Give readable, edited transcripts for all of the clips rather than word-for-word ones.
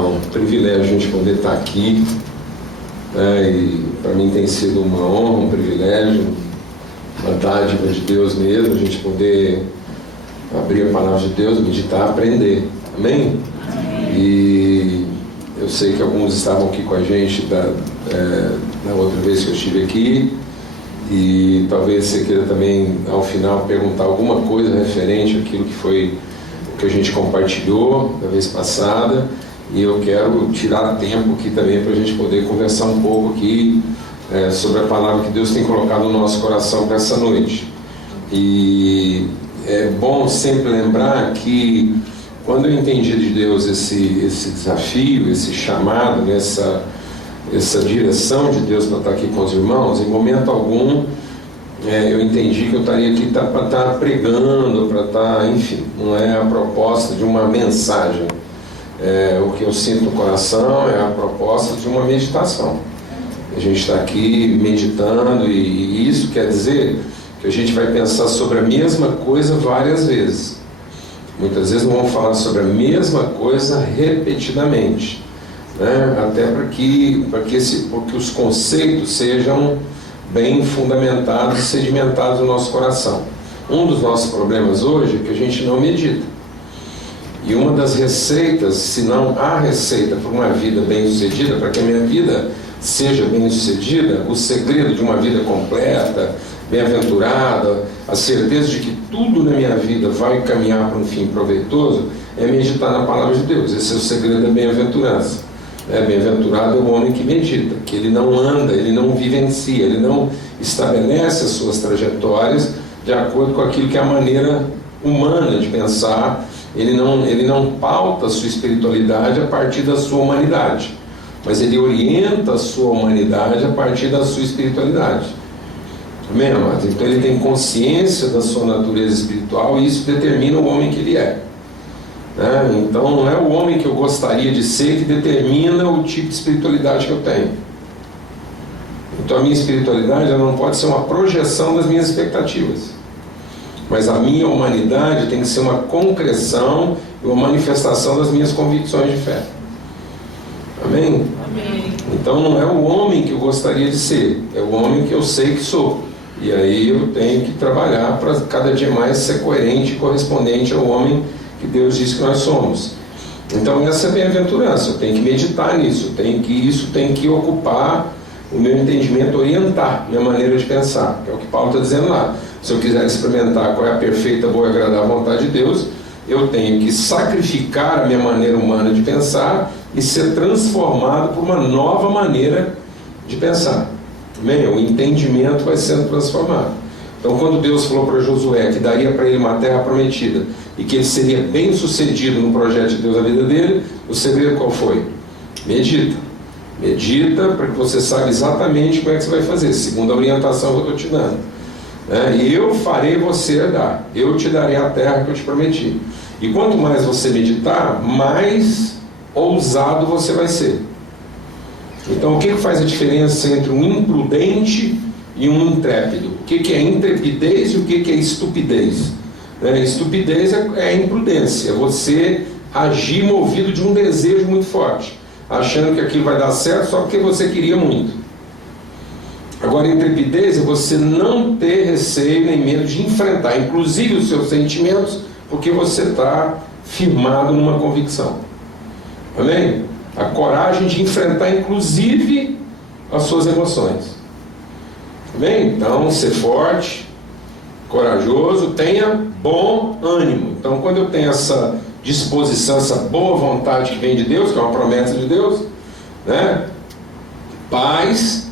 um privilégio a gente poder estar aqui, né? E para mim tem sido uma honra, um privilégio, uma dádiva de Deus mesmo, a gente poder abrir a palavra de Deus, meditar, aprender. Amém? E eu sei que alguns estavam aqui com a gente na outra vez que eu estive aqui, e talvez você queira também, ao final, perguntar alguma coisa referente àquilo que foi o que a gente compartilhou da vez passada, e eu quero tirar tempo aqui também para a gente poder conversar um pouco aqui sobre a palavra que Deus tem colocado no nosso coração para essa noite. E é bom sempre lembrar que quando eu entendi de Deus esse desafio, esse chamado, essa direção de Deus para estar aqui com os irmãos, em momento algum eu entendi que eu estaria aqui para estar pregando, para estar, enfim, não é a proposta de uma mensagem. O que eu sinto no coração é a proposta de uma meditação. A gente está aqui meditando, e isso quer dizer que a gente vai pensar sobre a mesma coisa várias vezes. Muitas vezes não vamos falar sobre a mesma coisa repetidamente, né? Até para que os conceitos sejam bem fundamentados e sedimentados no nosso coração. Um dos nossos problemas hoje é que a gente não medita. E uma das receitas, se não a receita para uma vida bem-sucedida, para que a minha vida seja bem-sucedida, o segredo de uma vida completa, bem-aventurada, a certeza de que tudo na minha vida vai caminhar para um fim proveitoso, é meditar na palavra de Deus. Esse é o segredo da bem-aventurança. Bem-aventurado é o homem que medita, que ele não anda, ele não vivencia, ele não estabelece as suas trajetórias de acordo com aquilo que é a maneira humana de pensar. Ele não pauta a sua espiritualidade a partir da sua humanidade, mas ele orienta a sua humanidade a partir da sua espiritualidade. Amém, amados? Então ele tem consciência da sua natureza espiritual, e isso determina o homem que ele é. Então não é o homem que eu gostaria de ser que determina o tipo de espiritualidade que eu tenho. Então a minha espiritualidade ela não pode ser uma projeção das minhas expectativas, mas a minha humanidade tem que ser uma concreção e uma manifestação das minhas convicções de fé. Amém? Amém. Então não é o homem que eu gostaria de ser, é o homem que eu sei que sou. E aí eu tenho que trabalhar para cada dia mais ser coerente e correspondente ao homem que Deus diz que nós somos. Então essa é a bem-aventurança, eu tenho que meditar nisso, isso tem que ocupar o meu entendimento, orientar minha maneira de pensar, que é o que Paulo está dizendo lá. Se eu quiser experimentar qual é a perfeita, boa e agradável vontade de Deus, eu tenho que sacrificar a minha maneira humana de pensar e ser transformado por uma nova maneira de pensar. Amém? O entendimento vai sendo transformado. Então quando Deus falou para Josué que daria para ele uma terra prometida e que ele seria bem sucedido no projeto de Deus na vida dele, o segredo qual foi? Medita para que você saiba exatamente como é que você vai fazer, segundo a orientação que eu estou te dando. E eu farei você herdar, eu te darei a terra que eu te prometi. E quanto mais você meditar, mais ousado você vai ser. Então o que faz a diferença entre um imprudente e um intrépido? O que é intrepidez e o que é estupidez? Estupidez é a imprudência, é você agir movido de um desejo muito forte, achando que aquilo vai dar certo só porque você queria muito. Agora, intrepidez é você não ter receio nem medo de enfrentar, inclusive os seus sentimentos, porque você está firmado numa convicção. Amém? A coragem de enfrentar, inclusive, as suas emoções. Amém? Então, ser forte, corajoso, tenha bom ânimo. Então, quando eu tenho essa disposição, essa boa vontade que vem de Deus, que é uma promessa de Deus, paz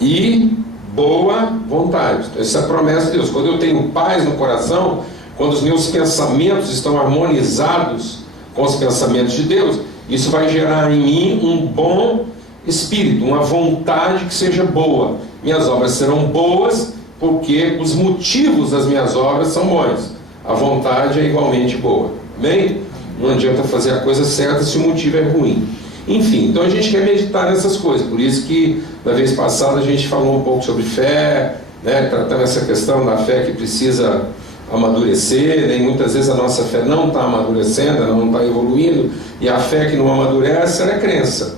e boa vontade. Essa é a promessa de Deus. Quando eu tenho paz no coração, quando os meus pensamentos estão harmonizados com os pensamentos de Deus, isso vai gerar em mim um bom espírito, uma vontade que seja boa. Minhas obras serão boas porque os motivos das minhas obras são bons. A vontade é igualmente boa. Amém? Não adianta fazer a coisa certa se o motivo é ruim. Enfim, então a gente quer meditar nessas coisas. Por isso que na vez passada a gente falou um pouco sobre fé, tratando essa questão da fé que precisa amadurecer, nem muitas vezes a nossa fé não está amadurecendo, ela não está evoluindo, e a fé que não amadurece, ela é crença.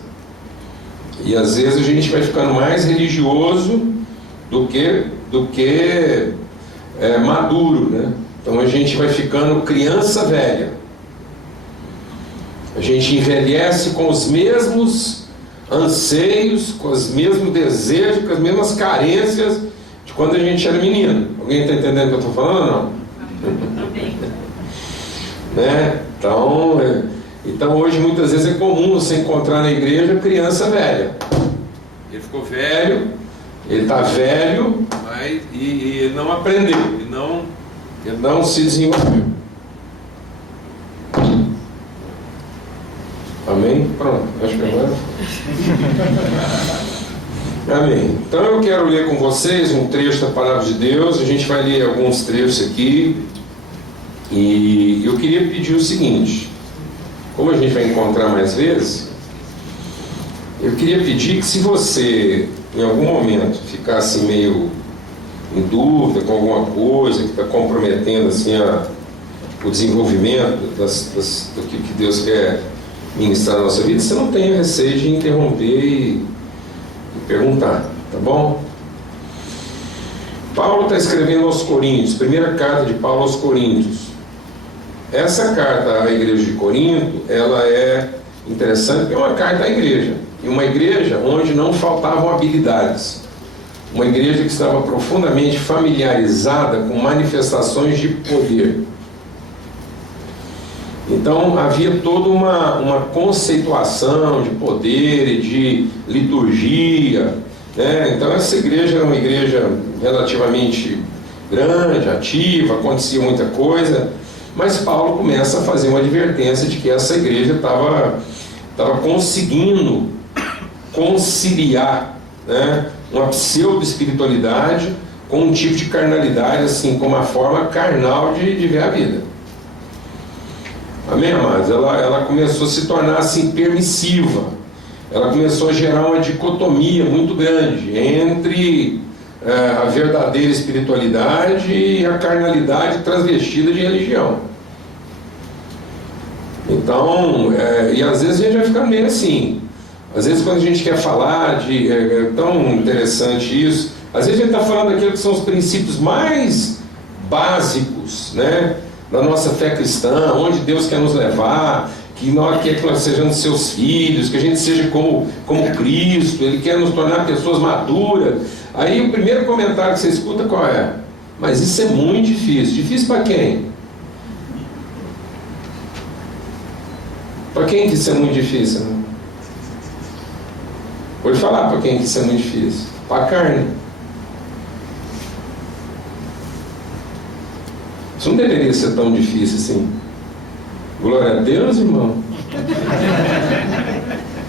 E às vezes a gente vai ficando mais religioso do que maduro, né? Então a gente vai ficando criança velha. A gente envelhece com os mesmos anseios, com os mesmos desejos, com as mesmas carências de quando a gente era menino. Alguém está entendendo o que eu estou falando ou não? Né? Então hoje muitas vezes é comum você encontrar na igreja criança velha. Ele ficou velho, ele está velho, mas, e não aprendeu, ele não se desenvolveu. Amém? Pronto, acho que agora. Amém. Então eu quero ler com vocês um trecho da Palavra de Deus. A gente vai ler alguns trechos aqui. E eu queria pedir o seguinte: como a gente vai encontrar mais vezes, eu queria pedir que, se você em algum momento ficasse meio em dúvida com alguma coisa que está comprometendo assim o desenvolvimento do que Deus quer ministrar na nossa vida, você não tenha receio de interromper e perguntar, tá bom? Paulo está escrevendo aos Coríntios, primeira carta de Paulo aos Coríntios. Essa carta à igreja de Corinto, ela é interessante porque é uma carta à igreja, e uma igreja onde não faltavam habilidades, uma igreja que estava profundamente familiarizada com manifestações de poder. Então havia toda uma conceituação de poder e de liturgia, né? Então essa igreja era uma igreja relativamente grande, ativa, acontecia muita coisa, mas Paulo começa a fazer uma advertência de que essa igreja estava conseguindo conciliar, né, uma pseudo-espiritualidade com um tipo de carnalidade, assim, com uma forma carnal de ver a vida. Amém, amados? Ela começou a se tornar assim permissiva. Ela começou a gerar uma dicotomia muito grande entre a verdadeira espiritualidade e a carnalidade transvestida de religião. Então, e às vezes a gente vai ficar meio assim. Às vezes quando a gente quer falar é tão interessante isso, às vezes a gente está falando daquilo que são os princípios mais básicos, né, da nossa fé cristã, onde Deus quer nos levar, que nós quer que nós sejamos seus filhos, que a gente seja como Cristo, Ele quer nos tornar pessoas maduras. Aí o primeiro comentário que você escuta qual é? Mas isso é muito difícil. Difícil para quem? Para quem que isso é muito difícil? Né? Vou te falar para quem que isso é muito difícil. Para a carne. Isso não deveria ser tão difícil assim. Glória a Deus, irmão.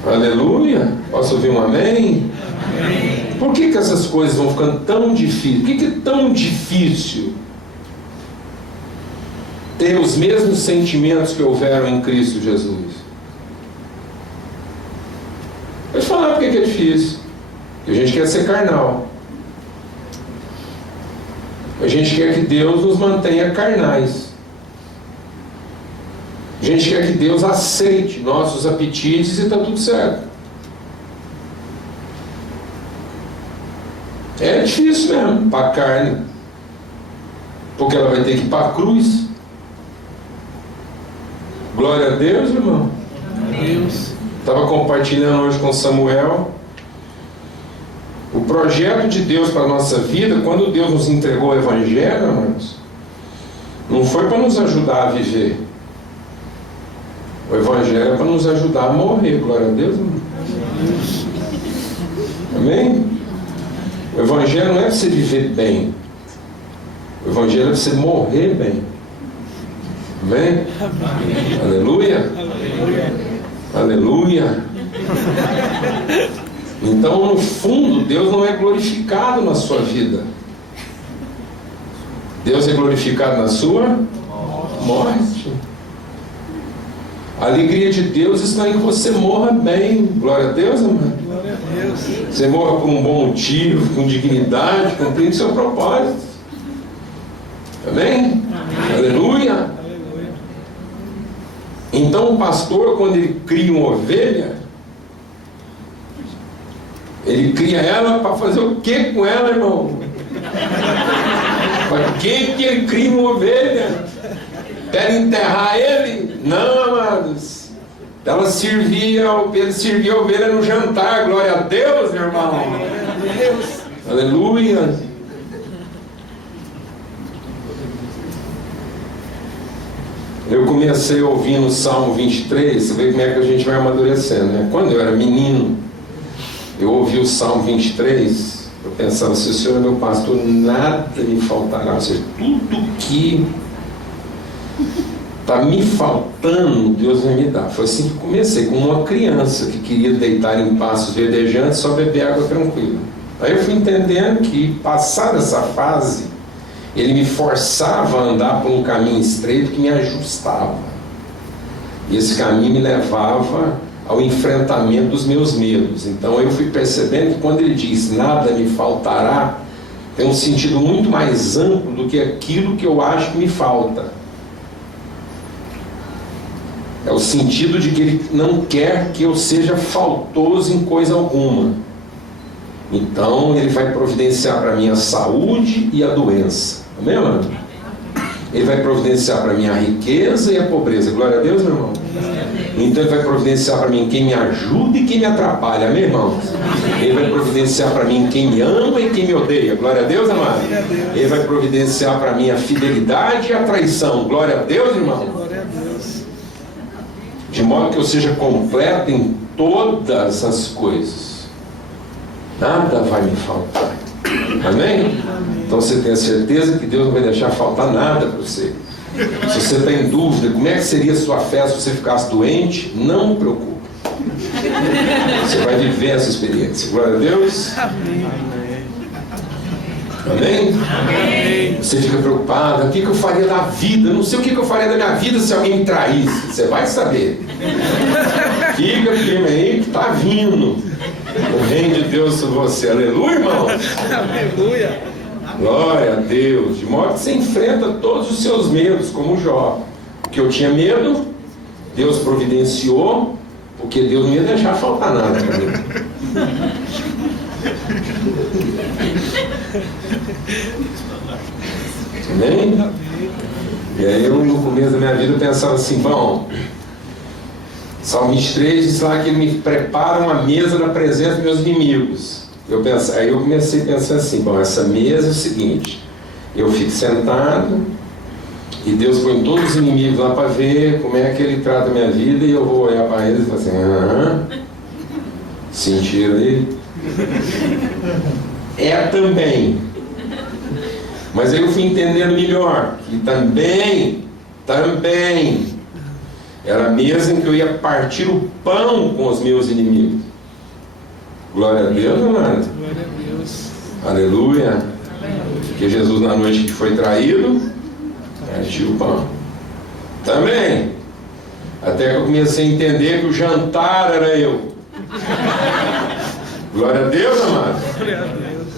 Aleluia. Posso ouvir um amém? Amém. Por que essas coisas vão ficando tão difíceis? Por que é tão difícil ter os mesmos sentimentos que houveram em Cristo Jesus? Vou te falar por que é difícil. Porque a gente quer ser carnal. A gente quer que Deus nos mantenha carnais. A gente quer que Deus aceite nossos apetites e está tudo certo. É difícil mesmo para a carne, porque ela vai ter que ir para a cruz. Glória a Deus, irmão. Deus. Estava compartilhando hoje com Samuel o projeto de Deus para a nossa vida. Quando Deus nos entregou o Evangelho, irmãos, não foi para nos ajudar a viver. O Evangelho é para nos ajudar a morrer. Glória a Deus, irmão. Amém? O Evangelho não é para você viver bem. O Evangelho é para você morrer bem. Amém? Amém. Aleluia. Aleluia. Então, no fundo, Deus não é glorificado na sua vida. Deus é glorificado na sua morte. A alegria de Deus está em que você morra bem. Glória a Deus, amado. Glória a Deus. Você morra por um bom motivo, com dignidade, cumprindo seu propósito. Amém? Aleluia! Então o pastor, quando ele cria uma ovelha, ele cria ela para fazer o que com ela, irmão? Para que ele cria uma ovelha? Para enterrar ele? Não, amados. Ele servia a ovelha no jantar. Glória a Deus, meu irmão. Aleluia. Eu comecei ouvindo o Salmo 23. Você vê como é que a gente vai amadurecendo, né? Quando eu era menino, eu ouvi o Salmo 23. Eu pensava, se o Senhor é meu pastor, nada me faltará. Ou seja, tudo que está me faltando, Deus vai me dar. Foi assim que comecei, como uma criança que queria deitar em pastos verdejantes, só beber água tranquila. Aí eu fui entendendo que, passada essa fase, ele me forçava a andar por um caminho estreito que me ajustava. E esse caminho me levava ao enfrentamento dos meus medos. Então eu fui percebendo que quando ele diz nada me faltará, tem um sentido muito mais amplo do que aquilo que eu acho que me falta. É o sentido de que ele não quer que eu seja faltoso em coisa alguma. Então ele vai providenciar para mim a saúde e a doença. Amém, mano? Ele vai providenciar para mim a riqueza e a pobreza. Glória a Deus, meu irmão. Então ele vai providenciar para mim quem me ajuda e quem me atrapalha. Amém, irmão? Ele vai providenciar para mim quem me ama e quem me odeia. Glória a Deus, amado. Ele vai providenciar para mim a fidelidade e a traição. Glória a Deus, irmão. De modo que eu seja completo em todas as coisas. Nada vai me faltar. Amém? Então você tem a certeza que Deus não vai deixar faltar nada para você. Se você está em dúvida, como é que seria a sua fé se você ficasse doente? Não preocupe. Você vai viver essa experiência. Glória a Deus. Amém? Amém? Você fica preocupado, o que eu faria da vida? Não sei o que eu faria da minha vida se alguém me traísse. Você vai saber. Fica firme aí que está vindo o reino de Deus sobre você. Aleluia, irmão. Aleluia. Glória a Deus. De modo que você enfrenta todos os seus medos, como Jó. Porque eu tinha medo, Deus providenciou, porque Deus não ia deixar faltar nada para mim. Amém? E aí eu, no começo da minha vida, eu pensava assim, bom, Salmo 23 diz lá que ele me prepara uma mesa na presença dos meus inimigos. Aí eu comecei a pensar assim, bom, essa mesa é o seguinte, eu fico sentado e Deus põe todos os inimigos lá para ver como é que ele trata a minha vida, e eu vou olhar para eles e falar assim, sentiram aí? É também. Mas aí eu fui entendendo melhor que também era a mesa em que eu ia partir o pão com os meus inimigos. Glória a Deus, amado. Glória a Deus. Aleluia. Porque Jesus, na noite que foi traído, partiu o pão. Também. Até que eu comecei a entender que o jantar era eu. Glória a Deus, amado.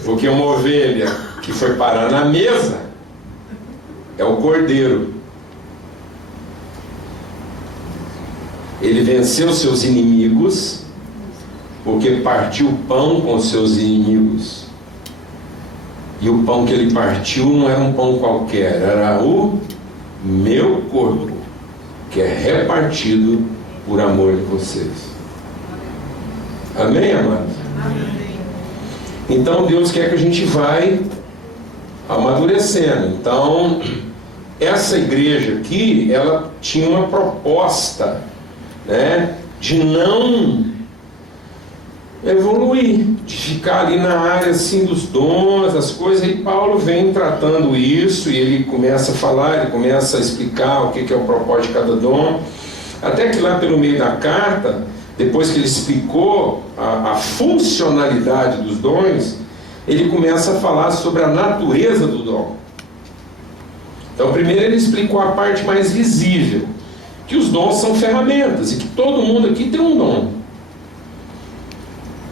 Porque uma ovelha que foi parar na mesa é o cordeiro. Ele venceu seus inimigos porque partiu o pão com seus inimigos. E o pão que ele partiu não era um pão qualquer, era o meu corpo, que é repartido por amor de vocês. Amém, amados? Amém. Então Deus quer que a gente vai amadurecendo. Então essa igreja aqui, ela tinha uma proposta, né, de não evoluir, de ficar ali na área assim dos dons, das coisas. E Paulo vem tratando isso, e ele começa a falar, ele começa a explicar o que é o propósito de cada dom, até que lá pelo meio da carta, depois que ele explicou a funcionalidade dos dons, ele começa a falar sobre a natureza do dom. Então primeiro ele explicou a parte mais visível, que os dons são ferramentas, e que todo mundo aqui tem um dom.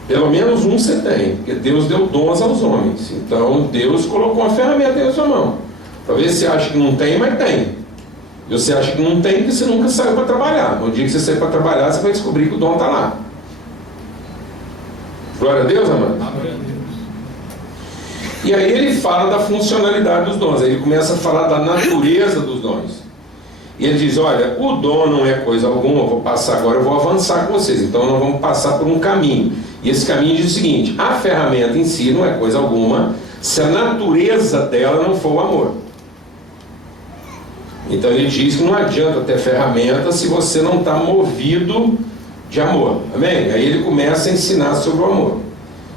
Pelo menos um você tem, porque Deus deu dons aos homens. Então Deus colocou uma ferramenta em sua mão. Talvez você ache que não tem, mas tem. E você acha que não tem porque você nunca saiu para trabalhar. No dia que você sair para trabalhar, você vai descobrir que o dom está lá. Glória a Deus, amado. E aí ele fala da funcionalidade dos dons. Aí ele começa a falar da natureza dos dons. E ele diz, olha, o dom não é coisa alguma, eu vou passar agora, eu vou avançar com vocês. Então nós vamos passar por um caminho. E esse caminho diz o seguinte: a ferramenta em si não é coisa alguma se a natureza dela não for o amor. Então ele diz que não adianta ter ferramenta se você não está movido de amor. Amém? Aí ele começa a ensinar sobre o amor.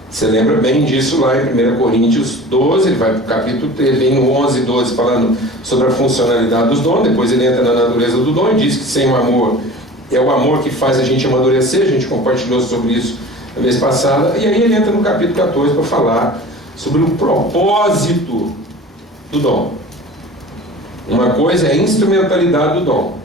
Você lembra bem disso lá em 1 Coríntios 12, ele vai para o capítulo 3, vem no 11 e 12 falando sobre a funcionalidade dos dons. Depois ele entra na natureza do dom e diz que sem o amor, é o amor que faz a gente amadurecer. A gente compartilhou sobre isso na vez passada. E aí ele entra no capítulo 14 para falar sobre o propósito do dom. Uma coisa é a instrumentalidade do dom,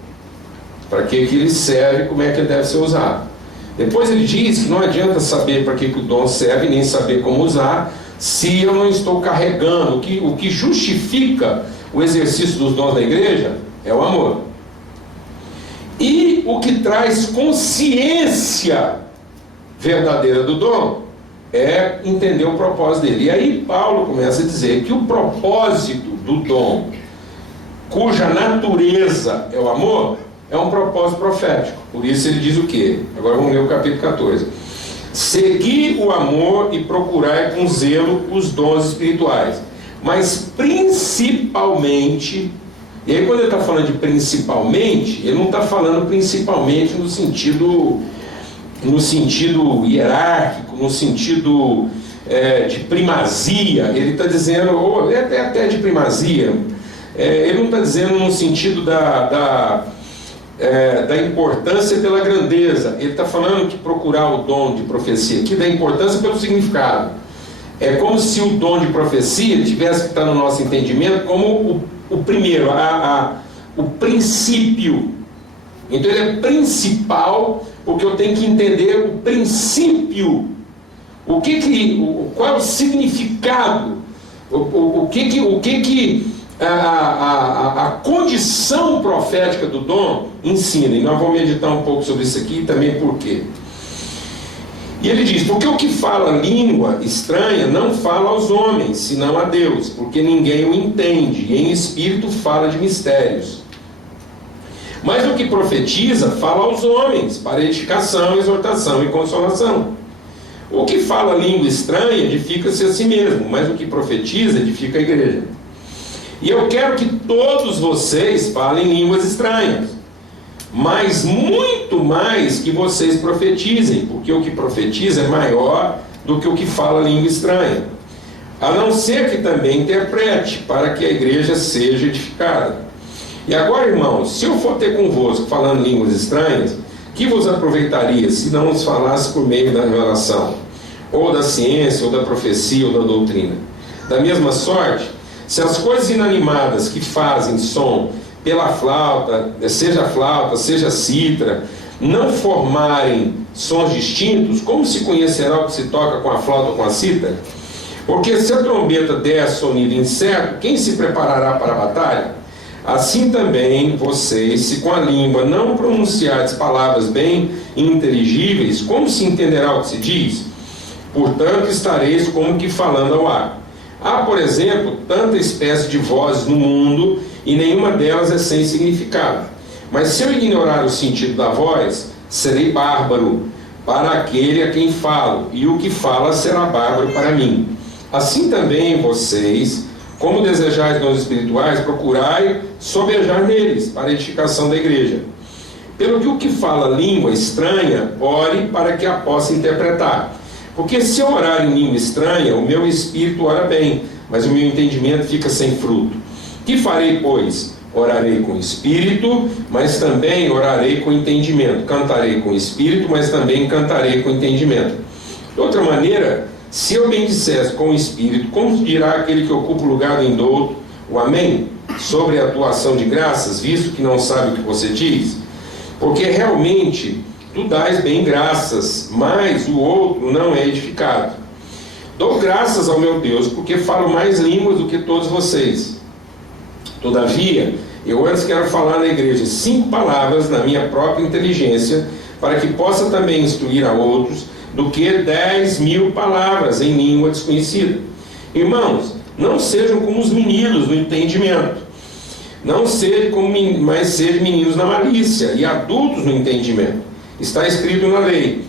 para que ele serve, como é que ele deve ser usado. Depois ele diz que não adianta saber para que o dom serve, nem saber como usar, se eu não estou carregando. O que justifica o exercício dos dons da igreja é o amor. E o que traz consciência verdadeira do dom é entender o propósito dele. E aí Paulo começa a dizer que o propósito do dom, cuja natureza é o amor, é um propósito profético. Por isso ele diz o quê? Agora vamos ler o capítulo 14. Segui o amor e procurai com zelo os dons espirituais, mas principalmente. E aí quando ele está falando de principalmente, ele não está falando principalmente no sentido hierárquico, no sentido de primazia. Ele está dizendo, ou até de primazia, ele não está dizendo no sentido da importância pela grandeza. Ele está falando que procurar o dom de profecia aqui da importância pelo significado. É como se o dom de profecia tivesse que estar no nosso entendimento como o primeiro, o princípio. Então ele é principal, porque eu tenho que entender o princípio. Qual é o significado? A condição profética do dom ensina. E nós vamos meditar um pouco sobre isso aqui e também por quê. E ele diz, porque o que fala língua estranha não fala aos homens, senão a Deus, porque ninguém o entende, e em espírito fala de mistérios. Mas o que profetiza fala aos homens, para edificação, exortação e consolação. O que fala língua estranha edifica-se a si mesmo, mas o que profetiza edifica a igreja. E eu quero que todos vocês falem línguas estranhas, mas muito mais que vocês profetizem, porque o que profetiza é maior do que o que fala língua estranha, a não ser que também interprete, para que a igreja seja edificada. E agora, irmãos, se eu for ter convosco falando línguas estranhas, que vos aproveitaria se não os falasse por meio da revelação, ou da ciência, ou da profecia, ou da doutrina? Da mesma sorte, se as coisas inanimadas que fazem som pela flauta, seja cítara, não formarem sons distintos, como se conhecerá o que se toca com a flauta ou com a cítara? Porque se a trombeta der sonido incerto, quem se preparará para a batalha? Assim também vocês, se com a língua não pronunciardes palavras bem inteligíveis, como se entenderá o que se diz? Portanto, estareis como que falando ao ar. Há, por exemplo, tanta espécie de vozes no mundo, e nenhuma delas é sem significado. Mas se eu ignorar o sentido da voz, serei bárbaro para aquele a quem falo, e o que fala será bárbaro para mim. Assim também vocês, como desejais dons espirituais, procurai sobejar neles, para a edificação da igreja. Pelo que o que fala língua estranha, ore para que a possa interpretar. Porque se eu orar em língua estranha, o meu espírito ora bem, mas o meu entendimento fica sem fruto. Que farei, pois? Orarei com espírito, mas também orarei com entendimento. Cantarei com espírito, mas também cantarei com entendimento. De outra maneira, se eu bem dissesse com espírito, como dirá aquele que ocupa o lugar do indouto, o amém, sobre a atuação de graças, visto que não sabe o que você diz? Porque realmente tu dás bem graças, mas o outro não é edificado. Dou graças ao meu Deus, porque falo mais línguas do que todos vocês. Todavia, eu antes quero falar na igreja 5 palavras na minha própria inteligência, para que possa também instruir a outros, do que 10.000 palavras em língua desconhecida. Irmãos, não sejam como os meninos no entendimento, não sejam mas sejam meninos na malícia e adultos no entendimento. Está escrito na lei: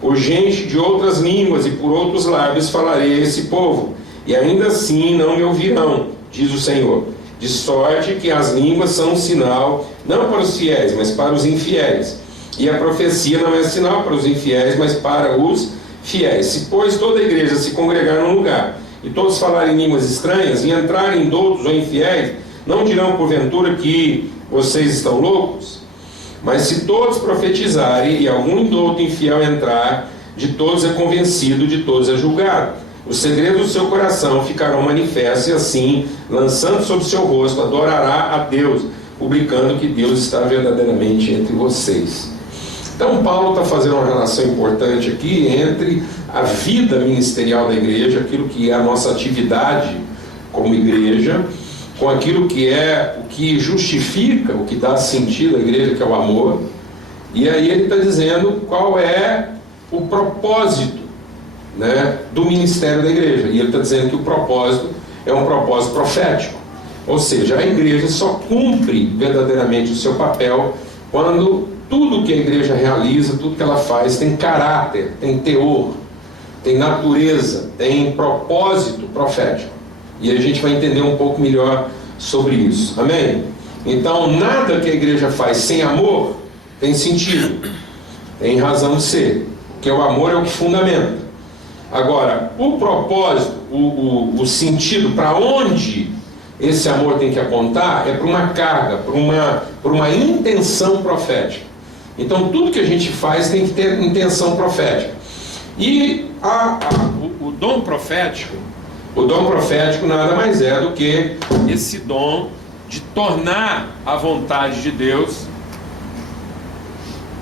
por gente de outras línguas e por outros lábios falarei a esse povo, e ainda assim não me ouvirão, diz o Senhor. De sorte que as línguas são um sinal, não para os fiéis, mas para os infiéis. E a profecia não é sinal para os infiéis, mas para os fiéis. Se, pois, toda a igreja se congregar num lugar, e todos falarem línguas estranhas, e entrarem doutos ou infiéis, não dirão porventura que vocês estão loucos? Mas se todos profetizarem, e algum indouto infiel entrar, de todos é convencido, de todos é julgado. Os segredos do seu coração ficarão manifestos, e assim, lançando sobre o seu rosto, adorará a Deus, publicando que Deus está verdadeiramente entre vocês. Então Paulo está fazendo uma relação importante aqui entre a vida ministerial da igreja, aquilo que é a nossa atividade como igreja, com aquilo que é o que justifica, o que dá sentido à igreja, que é o amor. E aí ele está dizendo qual é o propósito, né, do ministério da igreja. E ele está dizendo que o propósito é um propósito profético. Ou seja, a igreja só cumpre verdadeiramente o seu papel quando tudo que a igreja realiza, tudo que ela faz tem caráter, tem teor, tem natureza, tem propósito profético. E a gente vai entender um pouco melhor sobre isso. Amém? Então, nada que a igreja faz sem amor tem sentido, tem razão de ser, porque o amor é o que fundamenta. Agora, o propósito, o sentido, para onde esse amor tem que apontar, é para uma carga, para uma intenção profética. Então, tudo que a gente faz tem que ter intenção profética. E o dom profético, nada mais é do que esse dom de tornar a vontade de Deus.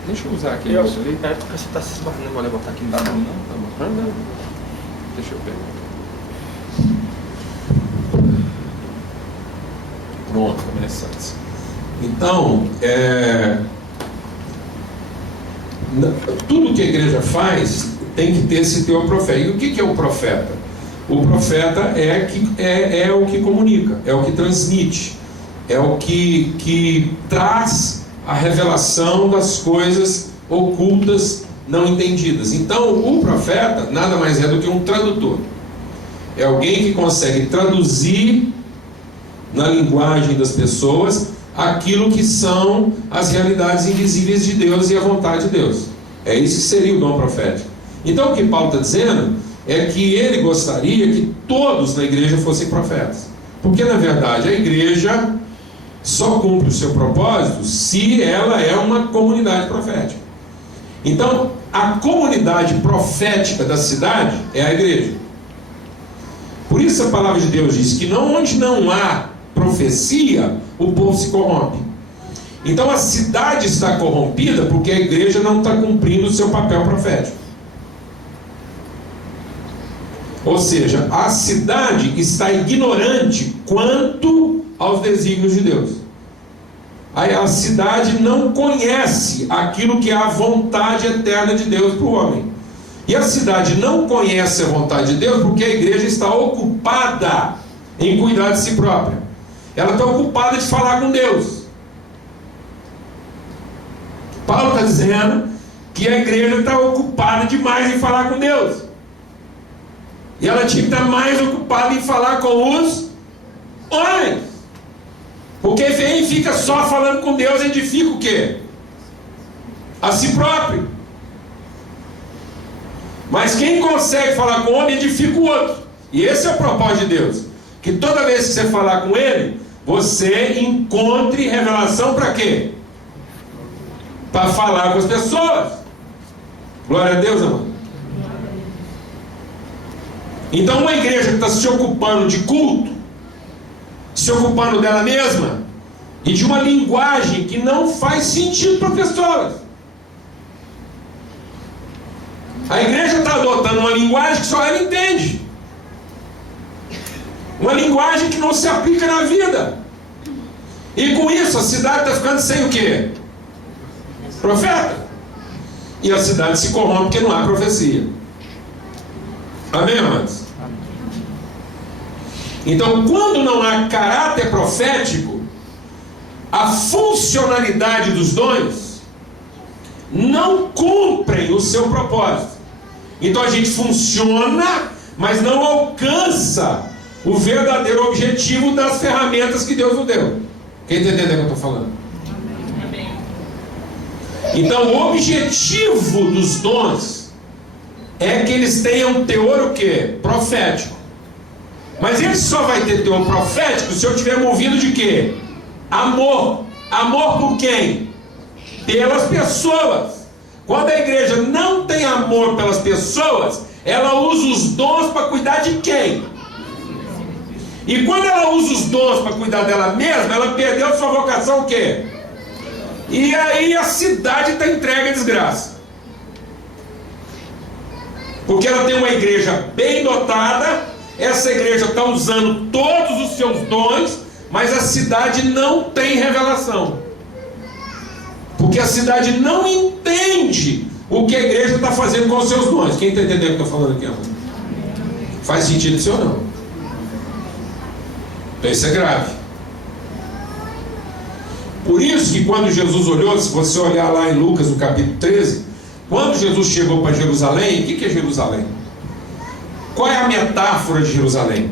Deixa eu usar aqui. Porque você está se esbarrando, vou levantar aqui, não dá não? Não. Deixa eu pegar. Pronto, começando. Então, tudo que a igreja faz tem que ter esse teor profético. E o que é o profeta? O profeta é o que comunica, é o que transmite, é o que traz a revelação das coisas ocultas, não entendidas. Então, o profeta nada mais é do que um tradutor. É alguém que consegue traduzir na linguagem das pessoas aquilo que são as realidades invisíveis de Deus e a vontade de Deus. É isso que seria o dom profético. Então, o que Paulo está dizendo é que ele gostaria que todos na igreja fossem profetas. Porque, na verdade, a igreja só cumpre o seu propósito se ela é uma comunidade profética. Então, a comunidade profética da cidade é a igreja. Por isso a palavra de Deus diz que onde não há profecia, o povo se corrompe. Então a cidade está corrompida porque a igreja não está cumprindo o seu papel profético. Ou seja, a cidade está ignorante quanto aos desígnios de Deus. A cidade não conhece aquilo que é a vontade eterna de Deus para o homem. E a cidade não conhece a vontade de Deus porque a igreja está ocupada em cuidar de si própria. Ela está ocupada de falar com Deus. Paulo está dizendo que a igreja está ocupada demais em falar com Deus. E ela tinha que estar mais ocupada em falar com os homens. Porque vem e fica só falando com Deus, edifica o quê? A si próprio. Mas quem consegue falar com o homem, edifica o outro. E esse é o propósito de Deus. Que toda vez que você falar com ele, você encontre revelação para quê? Para falar com as pessoas. Glória a Deus, irmão. Então uma igreja que está se ocupando de culto, se ocupando dela mesma, e de uma linguagem que não faz sentido para as pessoas. A igreja está adotando uma linguagem que só ela entende. Uma linguagem que não se aplica na vida. E com isso a cidade está ficando sem o quê? Profeta. E a cidade se corrompe porque não há profecia. Amém, amados? Então, quando não há caráter profético, a funcionalidade dos dons não cumprem o seu propósito. Então a gente funciona, mas não alcança o verdadeiro objetivo das ferramentas que Deus nos deu. Quem está entendendo o que eu estou falando? Então o objetivo dos dons é que eles tenham teor o quê? Profético. Mas ele só vai ter teor profético se eu estiver movido de quê? Amor. Amor por quem? Pelas pessoas. Quando a igreja não tem amor pelas pessoas, ela usa os dons para cuidar de quem? E quando ela usa os dons para cuidar dela mesma, ela perdeu sua vocação o quê? E aí a cidade está entregue à desgraça. Porque ela tem uma igreja bem dotada, essa igreja está usando todos os seus dons, mas a cidade não tem revelação. Porque a cidade não entende o que a igreja está fazendo com os seus dons. Quem está entendendo o que eu estou falando aqui? Faz sentido isso ou não? Então isso é grave. Por isso que quando Jesus olhou, se você olhar lá em Lucas no capítulo 13, quando Jesus chegou para Jerusalém, o que é Jerusalém? Qual é a metáfora de Jerusalém?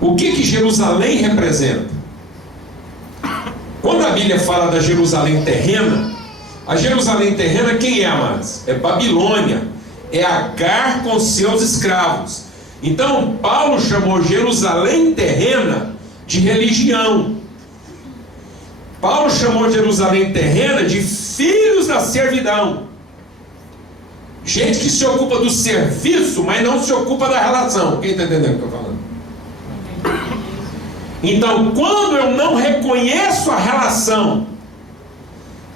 O que Jerusalém representa? Quando a Bíblia fala da Jerusalém terrena, a Jerusalém terrena quem é, amados? É Babilônia, é Agar com seus escravos. Então Paulo chamou Jerusalém terrena de religião. Paulo chamou Jerusalém terrena de filhos da servidão. Gente que se ocupa do serviço, mas não se ocupa da relação. Quem está entendendo o que eu estou falando? Então, quando eu não reconheço a relação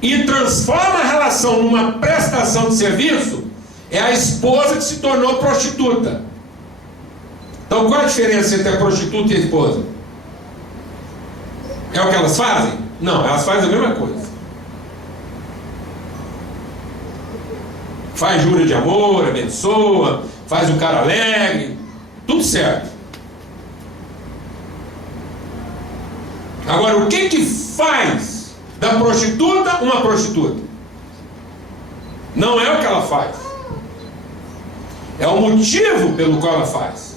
e transformo a relação numa prestação de serviço, é a esposa que se tornou prostituta. Então, qual a diferença entre a prostituta e a esposa? É o que elas fazem? Não, elas fazem a mesma coisa. Faz jura de amor, abençoa, faz o cara alegre, tudo certo. Agora, o que faz da prostituta uma prostituta? Não é o que ela faz, é o motivo pelo qual ela faz.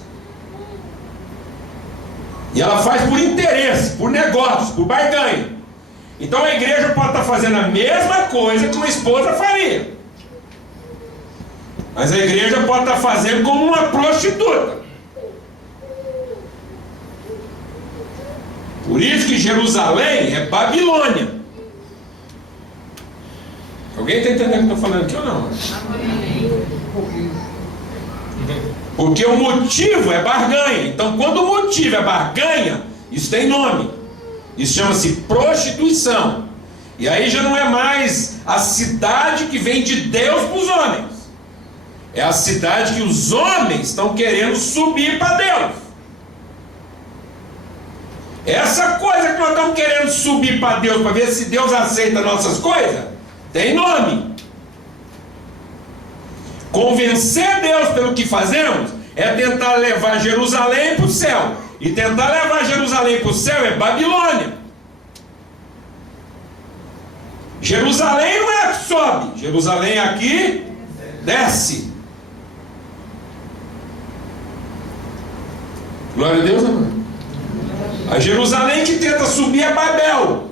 E ela faz por interesse, por negócio, por barganha. Então a igreja pode estar fazendo a mesma coisa que uma esposa faria, mas a igreja pode estar fazendo como uma prostituta. Por isso que Jerusalém é Babilônia. Alguém está entendendo o que eu estou falando aqui ou não? Porque o motivo é barganha. Então, quando o motivo é barganha, isso tem nome. Isso chama-se prostituição. E aí já não é mais a cidade que vem de Deus para os homens. É a cidade que os homens estão querendo subir para Deus. Essa coisa que nós estamos querendo subir para Deus, para ver se Deus aceita nossas coisas, tem nome. Convencer Deus pelo que fazemos é tentar levar Jerusalém para o céu. E tentar levar Jerusalém para o céu é Babilônia. Jerusalém não é a que sobe, Jerusalém é a que desce. Glória a Deus, amém. A Jerusalém que tenta subir é Babel.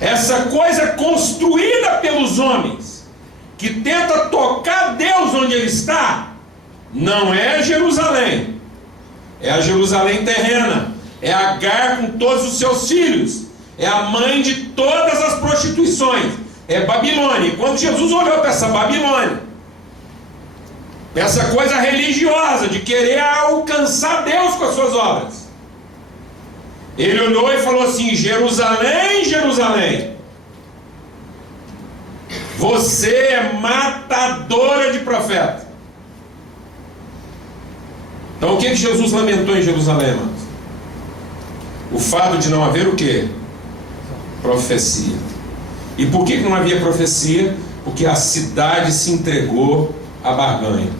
Essa coisa construída pelos homens, que tenta tocar Deus onde Ele está, não é Jerusalém. É a Jerusalém terrena. É Agar com todos os seus filhos. É a mãe de todas as prostituições. É Babilônia. E quando Jesus olhou para essa Babilônia, essa coisa religiosa de querer alcançar Deus com as suas obras, ele olhou e falou assim: Jerusalém, Jerusalém, você é matadora de profetas. Então o que Jesus lamentou em Jerusalém, irmãos? O fato de não haver o quê? Profecia. E por que não havia profecia? Porque a cidade se entregou à barganha.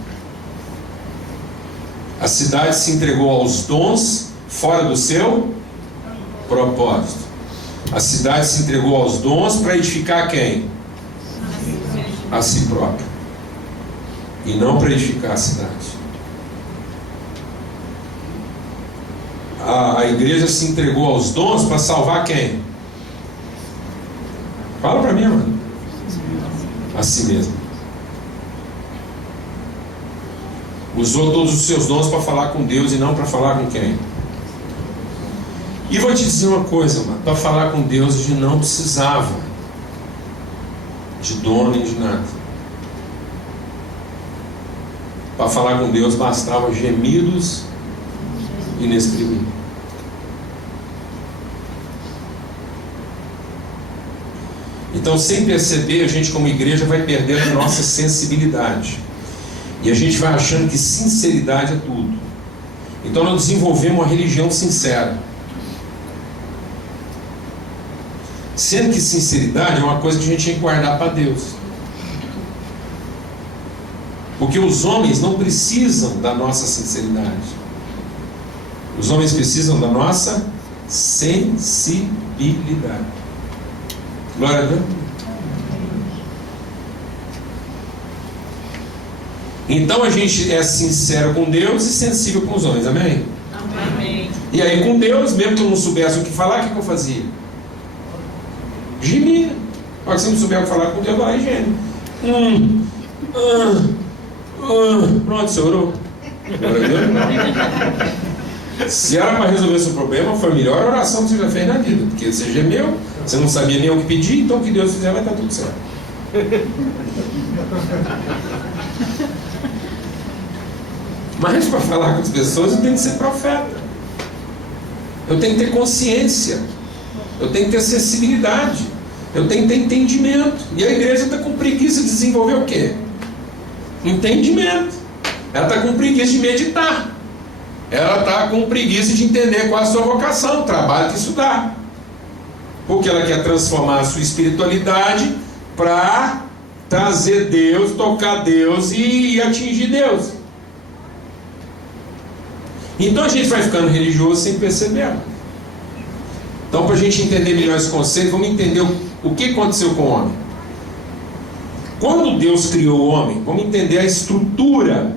A cidade se entregou aos dons fora do seu propósito. A cidade se entregou aos dons para edificar quem? A si própria. E não para edificar a cidade. A igreja se entregou aos dons para salvar quem? Fala para mim, mano. A si mesmo. Usou todos os seus dons para falar com Deus e não para falar com quem? E vou te dizer uma coisa, mano. Para falar com Deus a gente não precisava de dono nem de nada. Para falar com Deus bastava gemidos inexprimíveis. Então, sem perceber, a gente como igreja vai perdendo a nossa sensibilidade. E a gente vai achando que sinceridade é tudo. Então nós desenvolvemos uma religião sincera. Sendo que sinceridade é uma coisa que a gente tem que guardar para Deus. Porque os homens não precisam da nossa sinceridade. Os homens precisam da nossa sensibilidade. Glória a Deus. Então a gente é sincero com Deus e sensível com os homens, amém? Amém. E aí com Deus, mesmo que eu não soubesse o que falar, o que eu fazia? Gemia. Agora se eu não souber o que falar com Deus, vai e geme. Pronto, você orou. Glória a Deus. Se era para resolver seu problema, foi a melhor oração que você já fez na vida. Porque você gemeu, você não sabia nem o que pedir, então o que Deus fizer vai estar tudo certo. Mas para falar com as pessoas eu tenho que ser profeta. Eu tenho que ter consciência. Eu tenho que ter sensibilidade. Eu tenho que ter entendimento. E a igreja está com preguiça de desenvolver o quê? Entendimento. Ela está com preguiça de meditar. Ela está com preguiça de entender qual é a sua vocação, o trabalho que isso dá. Porque ela quer transformar a sua espiritualidade para trazer Deus, tocar Deus e atingir Deus. Então a gente vai ficando religioso sem perceber. Então, para a gente entender melhor esse conceito, vamos entender o que aconteceu com o homem. Quando Deus criou o homem, vamos entender a estrutura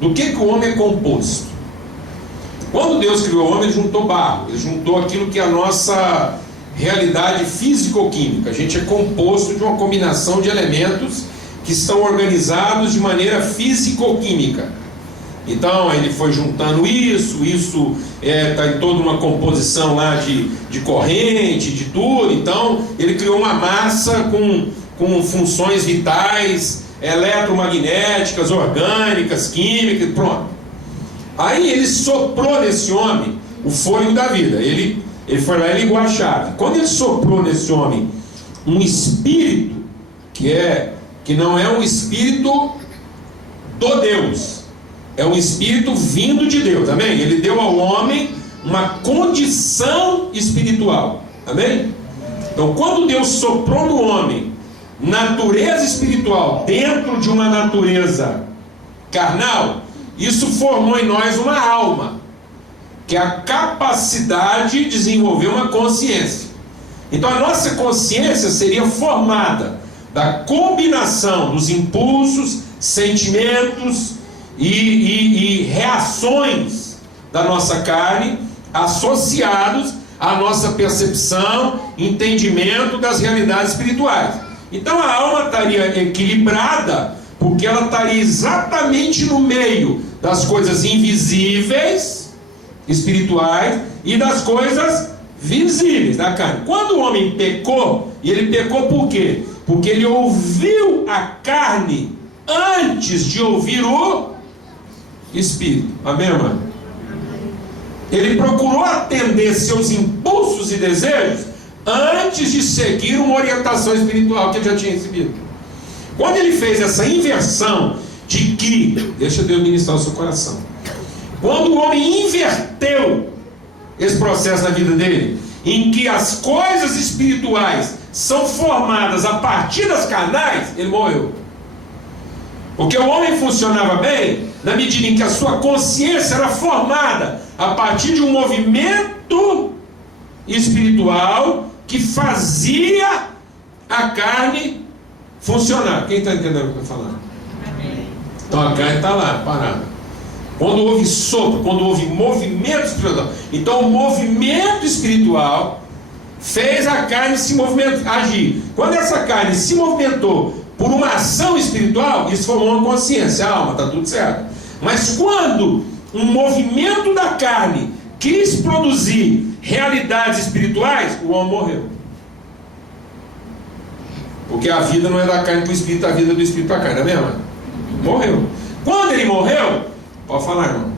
do que o homem é composto. Quando Deus criou o homem, Ele juntou barro, Ele juntou aquilo que é a nossa realidade físico-química. A gente é composto de uma combinação de elementos que estão organizados de maneira físico-química. Então ele foi juntando isso está em toda uma composição lá de corrente, de tudo. Então ele criou uma massa com funções vitais, eletromagnéticas, orgânicas, químicas, pronto. Aí ele soprou nesse homem o fôlego da vida. Ele foi lá e ligou a chave. Quando ele soprou nesse homem um espírito, que não é um espírito do Deus, é um espírito vindo de Deus, amém? Ele deu ao homem uma condição espiritual, amém? Então quando Deus soprou no homem natureza espiritual dentro de uma natureza carnal, isso formou em nós uma alma, que é a capacidade de desenvolver uma consciência. Então a nossa consciência seria formada da combinação dos impulsos, sentimentos e reações da nossa carne associados à nossa percepção, entendimento das realidades espirituais. Então a alma estaria equilibrada porque ela estaria exatamente no meio das coisas invisíveis, espirituais, e das coisas visíveis da carne. Quando o homem pecou, e ele pecou por quê? Porque ele ouviu a carne antes de ouvir o Espírito. Amém, mano? Ele procurou atender seus impulsos e desejos antes de seguir uma orientação espiritual que ele já tinha recebido. Quando ele fez essa inversão de que, deixa Deus ministrar o seu coração, quando o homem inverteu esse processo na vida dele, em que as coisas espirituais são formadas a partir das carnais, ele morreu. Porque o homem funcionava bem na medida em que a sua consciência era formada a partir de um movimento espiritual que fazia a carne funcionar. Quem está entendendo o que eu estou falando? Então a carne está lá, parada. Quando houve sopro, quando houve movimento espiritual, então o movimento espiritual fez a carne se movimentar, agir. Quando essa carne se movimentou por uma ação espiritual, isso formou uma consciência, a alma, está tudo certo. Mas quando um movimento da carne quis produzir realidades espirituais, o homem morreu. Porque a vida não é da carne para o espírito, a vida é do espírito para a carne, não é mesmo? Morreu. Quando ele morreu, pode falar, irmão.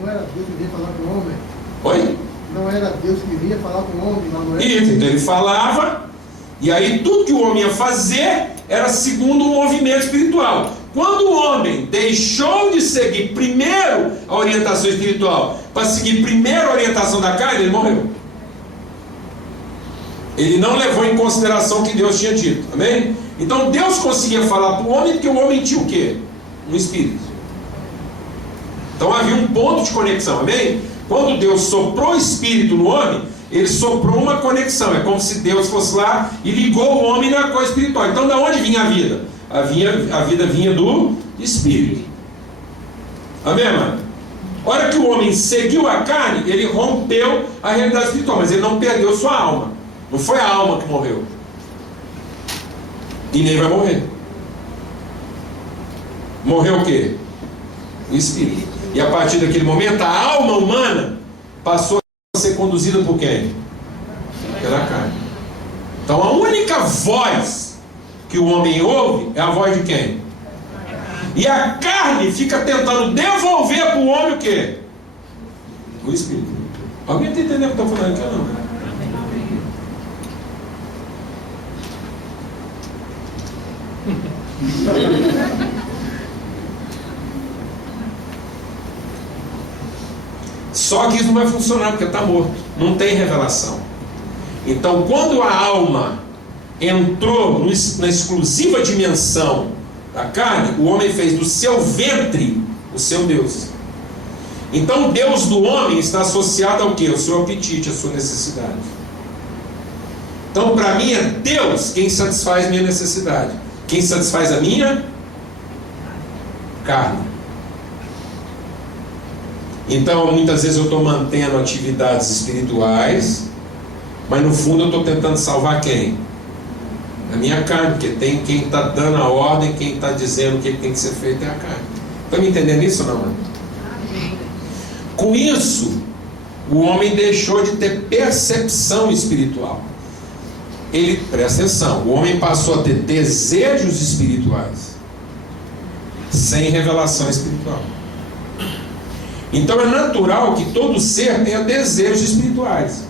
Não era Deus que vinha falar com o homem? Oi? Não era Deus que vinha falar com o homem, não era? Isso, então ele falava, e aí tudo que o homem ia fazer era segundo o movimento espiritual. Quando o homem deixou de seguir primeiro a orientação espiritual para seguir primeiro a orientação da carne, ele morreu. Ele não levou em consideração o que Deus tinha dito, amém? Então Deus conseguia falar para o homem porque o homem tinha o quê? Um espírito. Então havia um ponto de conexão, amém? Quando Deus soprou o espírito no homem, ele soprou uma conexão. É como se Deus fosse lá e ligou o homem na coisa espiritual. Então, de onde vinha a vida? A vida vinha do espírito. Amém, mano? A hora que o homem seguiu a carne, ele rompeu a realidade espiritual, mas ele não perdeu sua alma. Não foi a alma que morreu. E nem vai morrer. Morreu o quê? O espírito. E a partir daquele momento, a alma humana passou a ser conduzida por quem? Pela carne. Então a única voz que o homem ouve é a voz de quem? E a carne fica tentando devolver para o homem o quê? O espírito. Alguém está entendendo o que eu estou falando aqui ou não? Só que isso não vai funcionar porque está morto, não tem revelação. Então quando a alma entrou na exclusiva dimensão da carne, o homem fez do seu ventre o seu Deus. Então o Deus do homem está associado ao quê? Ao seu apetite, à sua necessidade. Então para mim é Deus quem satisfaz minha necessidade. Quem satisfaz a minha carne. Então muitas vezes eu estou mantendo atividades espirituais, mas no fundo eu estou tentando salvar quem? A minha carne, porque tem quem está dando a ordem, quem está dizendo o que tem que ser feito é a carne. Estão me entendendo isso ou não? Com isso, o homem deixou de ter percepção espiritual. Ele, presta atenção, o homem passou a ter desejos espirituais sem revelação espiritual. Então é natural que todo ser tenha desejos espirituais,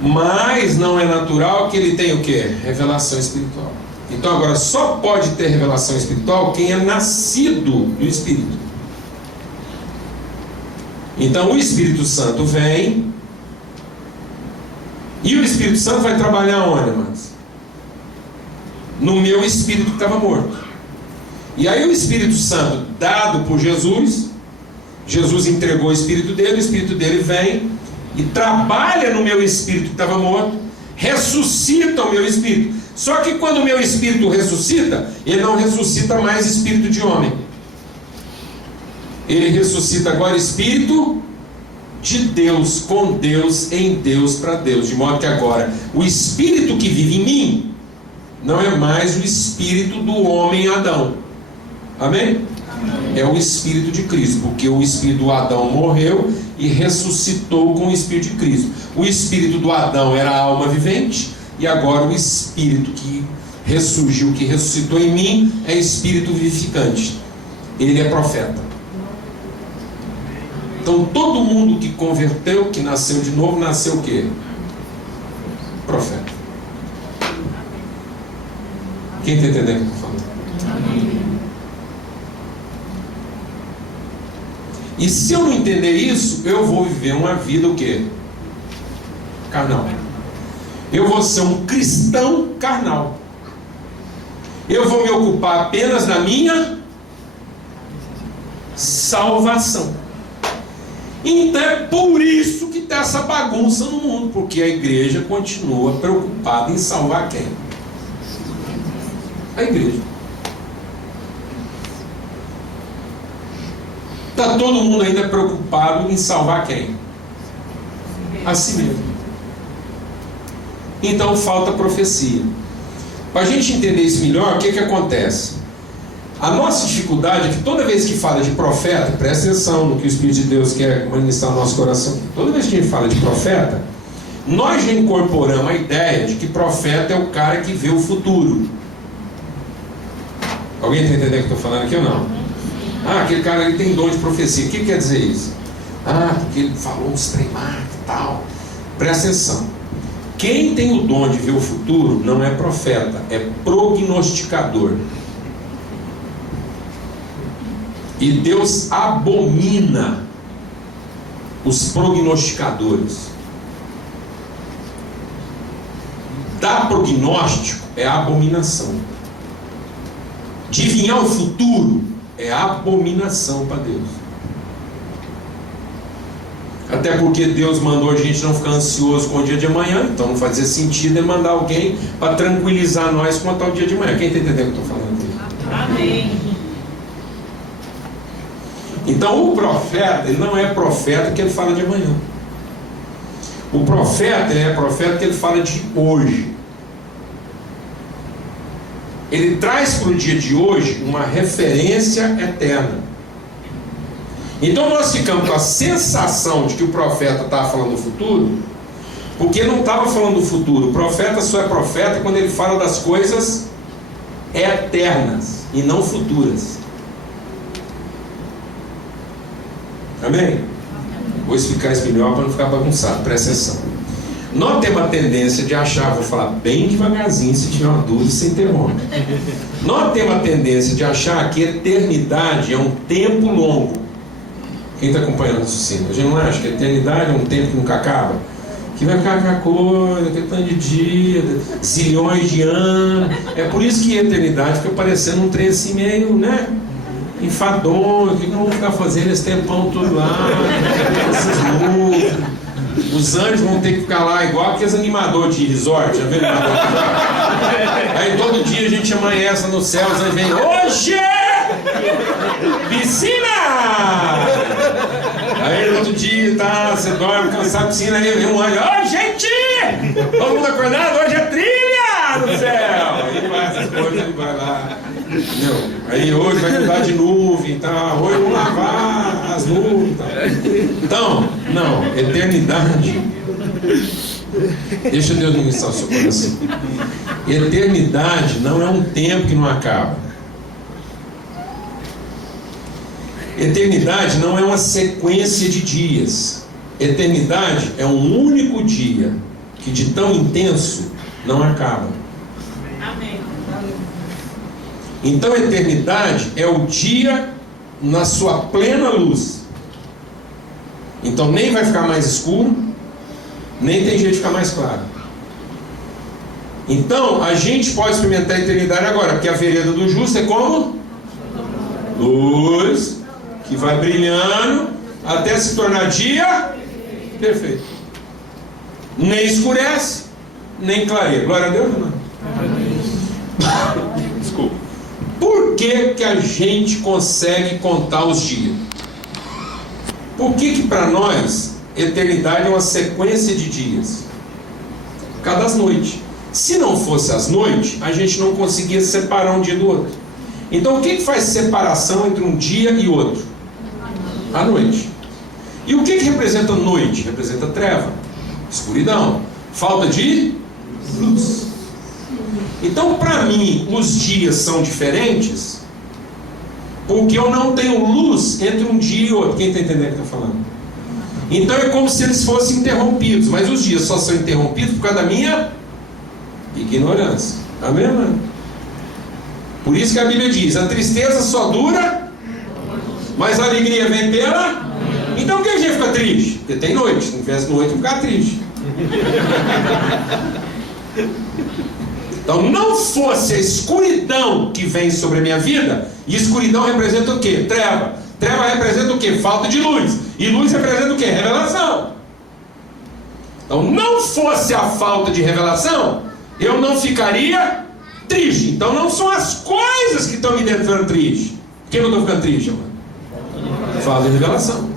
mas não é natural que ele tenha o quê? Revelação espiritual. Então agora só pode ter revelação espiritual quem é nascido do Espírito. Então o Espírito Santo vem, e o Espírito Santo vai trabalhar onde, irmãos? No meu espírito que estava morto. E aí o Espírito Santo, dado por Jesus, Jesus entregou o Espírito dele vem e trabalha no meu espírito que estava morto, ressuscita o meu espírito. Só que quando o meu espírito ressuscita, ele não ressuscita mais espírito de homem. Ele ressuscita agora espírito de Deus, com Deus, em Deus, para Deus. De modo que agora o espírito que vive em mim não é mais o espírito do homem Adão. Amém? É o Espírito de Cristo, porque o Espírito do Adão morreu e ressuscitou com o Espírito de Cristo. O Espírito do Adão era a alma vivente, e agora o Espírito que ressurgiu, que ressuscitou em mim, é Espírito vivificante. Ele é profeta. Então todo mundo que converteu, que nasceu de novo, nasceu o quê? Profeta. Quem está entendendo o que eu estou falando? E se eu não entender isso, eu vou viver uma vida o quê? Carnal. Eu vou ser um cristão carnal. Eu vou me ocupar apenas da minha salvação. Então é por isso que está essa bagunça no mundo, porque a igreja continua preocupada em salvar quem? A igreja. Está todo mundo ainda preocupado em salvar quem? A si mesmo. Então falta profecia. Para a gente entender isso melhor, o que acontece? A nossa dificuldade é que toda vez que fala de profeta, presta atenção no que o Espírito de Deus quer ministrar no nosso coração. Toda vez que a gente fala de profeta, nós já incorporamos a ideia de que profeta é o cara que vê o futuro. Alguém está entendendo o que eu estou falando aqui ou não? Ah, aquele cara ali tem dom de profecia. O que quer dizer isso? Ah, porque ele falou uns tremados e tal. Presta atenção. Quem tem o dom de ver o futuro não é profeta, é prognosticador. E Deus abomina os prognosticadores. Dar prognóstico é abominação. Adivinhar o futuro é abominação para Deus. Até porque Deus mandou a gente não ficar ansioso com o dia de amanhã, então não fazia sentido ele mandar alguém para tranquilizar nós quanto ao dia de amanhã. Quem está entendendo o que eu estou falando aqui? Amém. Então o profeta, ele não é profeta que ele fala de amanhã. O profeta, ele é profeta que ele fala de hoje. Ele traz para o dia de hoje uma referência eterna. Então nós ficamos com a sensação de que o profeta estava falando do futuro, porque ele não estava falando do futuro. O profeta só é profeta quando ele fala das coisas eternas e não futuras. Amém? Vou explicar isso melhor para não ficar bagunçado. Presta atenção. Nós temos a tendência de achar, vou falar bem devagarzinho, se tiver uma dúvida, você interrompe. Nós temos a tendência de achar que eternidade é um tempo longo. Quem está acompanhando o raciocínio? A gente não acha que a eternidade é um tempo que nunca acaba? Que vai ficar aquela coisa, aquele tanto de dia, zilhões de anos. É por isso que a eternidade fica parecendo um trem assim meio, né? Enfadonho. O que vão ficar fazendo esse tempão todo lá? Esses luzes. Os anjos vão ter que ficar lá igual aqueles animadores de resort, já viu? Aí todo dia a gente amanhece no céu, os anjos vêm, hoje piscina! Aí no outro dia, tá, você dorme, cansado, piscina, aí vem um anjo, ô gente! Todo mundo acordado, hoje é trilha no céu! Aí vai essas coisas, ele vai lá. Não. Aí hoje vai mudar de nuvem, tá? Hoje vamos lavar as nuvens, tá? Então, não, eternidade. Deixa Deus ministrar o seu coração. Eternidade não é um tempo que não acaba. Eternidade não é uma sequência de dias. Eternidade é um único dia que de tão intenso não acaba. Amém. Então a eternidade é o dia na sua plena luz. Então nem vai ficar mais escuro, nem tem jeito de ficar mais claro. Então a gente pode experimentar a eternidade agora, porque a vereda do justo é como? Luz, que vai brilhando até se tornar dia perfeito. Nem escurece, nem clareia. Glória a Deus, irmão. Desculpa. Por que que a gente consegue contar os dias? Por que para nós eternidade é uma sequência de dias? Por causa das noites. Se não fosse as noites, a gente não conseguia separar um dia do outro. Então o que faz separação entre um dia e outro? A noite. E o que representa noite? Representa treva, escuridão, falta de luz. Então, para mim, os dias são diferentes porque eu não tenho luz entre um dia e outro. Quem está entendendo o que eu estou falando? Então é como se eles fossem interrompidos, mas os dias só são interrompidos por causa da minha ignorância. Amém, mano? Por isso que a Bíblia diz: a tristeza só dura, mas a alegria vem pela Então por que a gente fica triste? Porque tem noite. Se não tivesse noite, eu ficava triste. Então, não fosse a escuridão que vem sobre a minha vida, e escuridão representa o quê? Treva. Treva representa o quê? Falta de luz. E luz representa o quê? Revelação. Então, não fosse a falta de revelação, eu não ficaria triste. Então, não são as coisas que estão me deixando triste. Por que eu estou ficando triste, mano? Falta de revelação.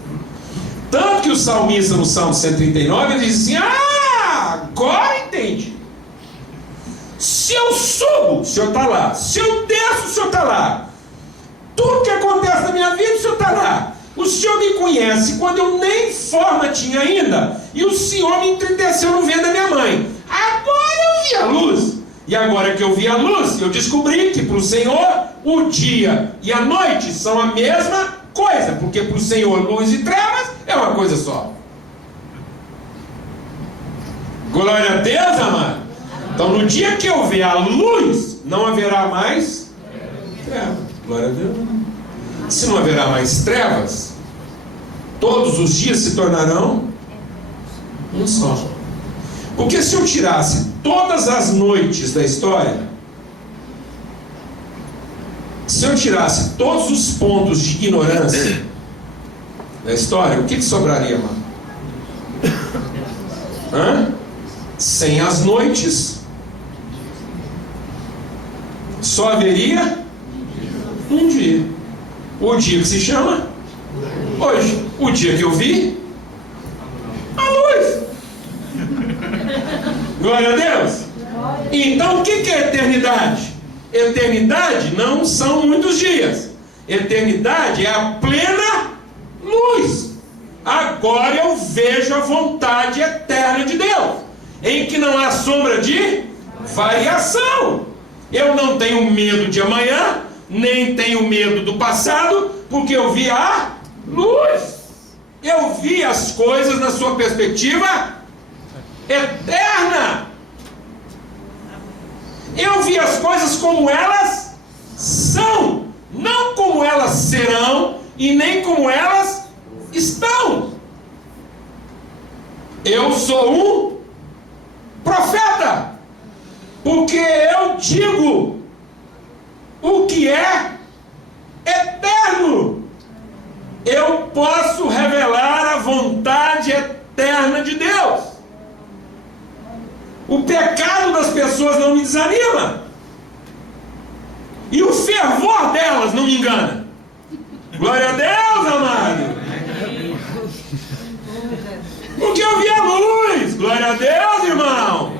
Tanto que o salmista, no Salmo 139, ele diz assim: agora entende. Se eu subo, o Senhor está lá. Se eu desço, o Senhor está lá. Tudo que acontece na minha vida, o Senhor está lá. O Senhor me conhece quando eu nem forma tinha ainda. E o Senhor me entristeceu no ventre da minha mãe. Agora eu vi a luz. E agora que eu vi a luz, eu descobri que para o Senhor o dia e a noite são a mesma coisa. Porque para o Senhor luz e trevas é uma coisa só. Glória a Deus, amado. Então, no dia que eu ver a luz, não haverá mais trevas. Glória a Deus. Se não haverá mais trevas, todos os dias se tornarão um só. Porque se eu tirasse todas as noites da história, se eu tirasse todos os pontos de ignorância da história, o que sobraria, mano? Sem as noites, só haveria um dia. O dia que se chama hoje. O dia que eu vi a luz. Glória a Deus. Então o que é eternidade? Eternidade não são muitos dias. Eternidade é a plena luz. Agora eu vejo a vontade eterna de Deus, em que não há sombra de variação. Eu não tenho medo de amanhã, nem tenho medo do passado, porque eu vi a luz. Eu vi as coisas na sua perspectiva eterna. Eu vi as coisas como elas são, não como elas serão e nem como elas estão. Eu sou um profeta, porque eu digo o que é eterno. Eu posso revelar a vontade eterna de Deus. O pecado das pessoas não me desanima, e o fervor delas não me engana. Glória a Deus, amado. Porque eu vi a luz. Glória a Deus, irmão.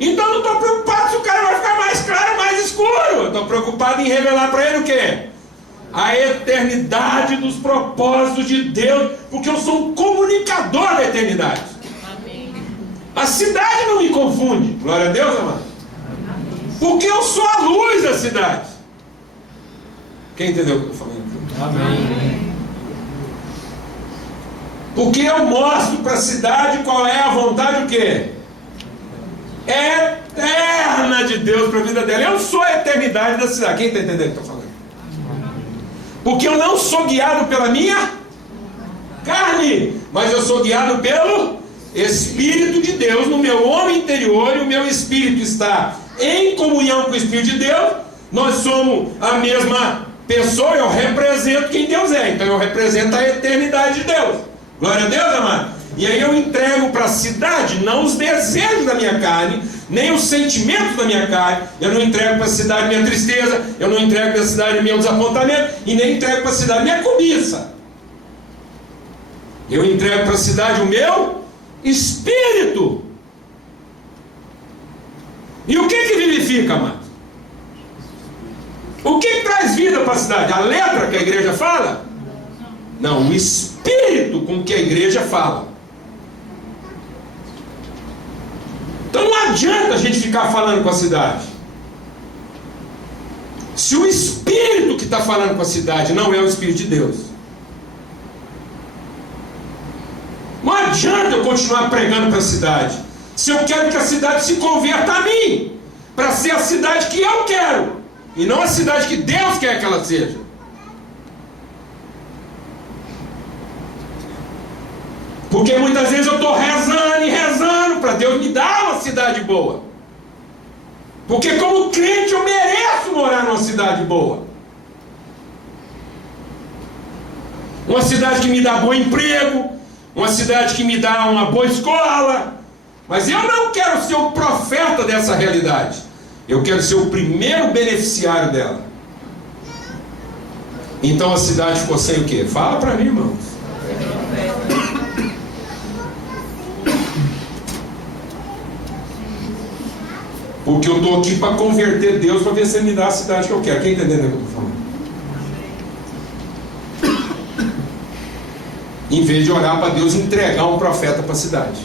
Então não estou preocupado se o cara vai ficar mais claro ou mais escuro. Estou preocupado em revelar para ele o quê? A eternidade dos propósitos de Deus. Porque eu sou um comunicador da eternidade. A cidade não me confunde. Glória a Deus, amado. Porque eu sou a luz da cidade. Quem entendeu o que eu estou falando? Amém. Porque eu mostro para a cidade qual é a vontade, o quê? Eterna de Deus para a vida dela. Eu sou a eternidade da cidade. Quem está entendendo o que eu estou falando? Porque eu não sou guiado pela minha carne, mas eu sou guiado pelo Espírito de Deus no meu homem interior, e o meu espírito está em comunhão com o Espírito de Deus. Nós somos a mesma pessoa. Eu represento quem Deus é, então eu represento a eternidade de Deus. Glória a Deus, amado. E aí eu entrego para a cidade não os desejos da minha carne, nem os sentimentos da minha carne. Eu não entrego para a cidade minha tristeza, eu não entrego para a cidade meu desapontamento, e nem entrego para a cidade minha cobiça. Eu entrego para a cidade o meu espírito. E o que vivifica, amado? O que traz vida para a cidade? A letra que a igreja fala? Não, o espírito com que a igreja fala. Então não adianta a gente ficar falando com a cidade, se o espírito que está falando com a cidade não é o Espírito de Deus. Não adianta eu continuar pregando para a cidade, se eu quero que a cidade se converta a mim, para ser a cidade que eu quero, e não a cidade que Deus quer que ela seja. Porque muitas vezes eu estou rezando e rezando para Deus me dar uma cidade boa. Porque como crente eu mereço morar numa cidade boa. Uma cidade que me dá bom emprego, uma cidade que me dá uma boa escola. Mas eu não quero ser o profeta dessa realidade. Eu quero ser o primeiro beneficiário dela. Então a cidade ficou sem o quê? Fala para mim, irmãos. Porque eu estou aqui para converter Deus, para ver se Ele me dá a cidade que eu quero. Quem entendeu o que eu estou falando? Em vez de orar para Deus entregar um profeta para a cidade.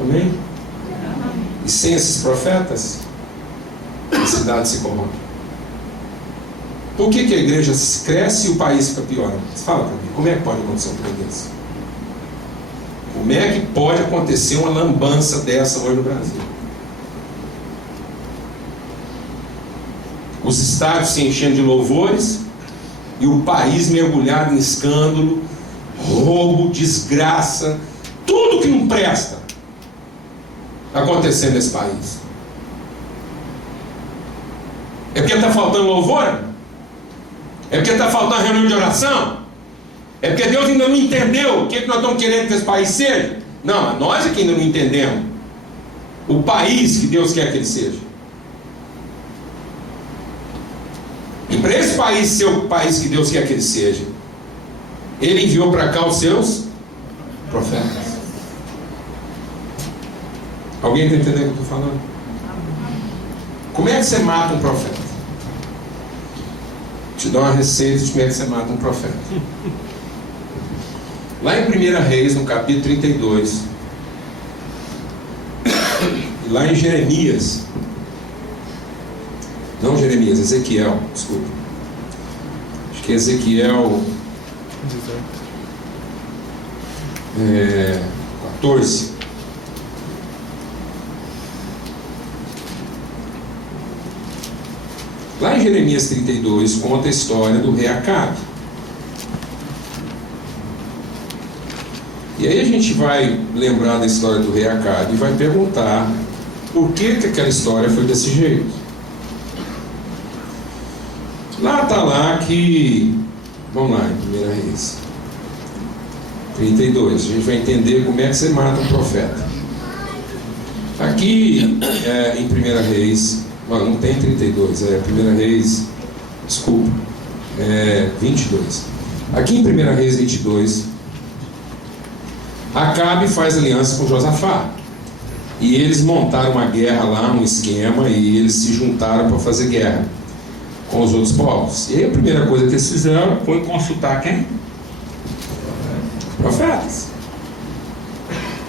Amém? E sem esses profetas, a cidade se corrompe. Por que a igreja cresce e o país fica pior? Fala para mim, como é que pode acontecer um trem desse? Como é que pode acontecer uma lambança dessa hoje no Brasil? Os estádios se enchendo de louvores e o país mergulhado em escândalo, roubo, desgraça, tudo que não presta acontecendo nesse país. É porque está faltando louvor? É porque está faltando reunião de oração? É porque Deus ainda não entendeu o que nós estamos querendo que esse país seja? Não, nós é que ainda não entendemos o país que Deus quer que ele seja. E para esse país ser o país que Deus quer que ele seja, Ele enviou para cá os seus profetas. Alguém está entendendo o que eu estou falando? Como é que você mata um profeta? Te dou uma receita de como é que você mata um profeta. Lá em 1 Reis, no capítulo 32, e lá em Jeremias, não Jeremias, Ezequiel, desculpa. Acho que é Ezequiel 14. Lá em Jeremias 32 conta a história do rei Acabe. E aí a gente vai lembrar da história do rei Acabe e vai perguntar por que aquela história foi desse jeito. Lá está lá que... Vamos lá, em 1 Reis 32. A gente vai entender como é que você mata um profeta. Aqui em 1 Reis... Não tem 32, 1 Reis... Desculpa. 22. Aqui em 1 Reis 22... Acabe faz aliança com Josafá. E eles montaram uma guerra lá, um esquema, e eles se juntaram para fazer guerra com os outros povos. E aí a primeira coisa que eles fizeram foi consultar quem? Profetas.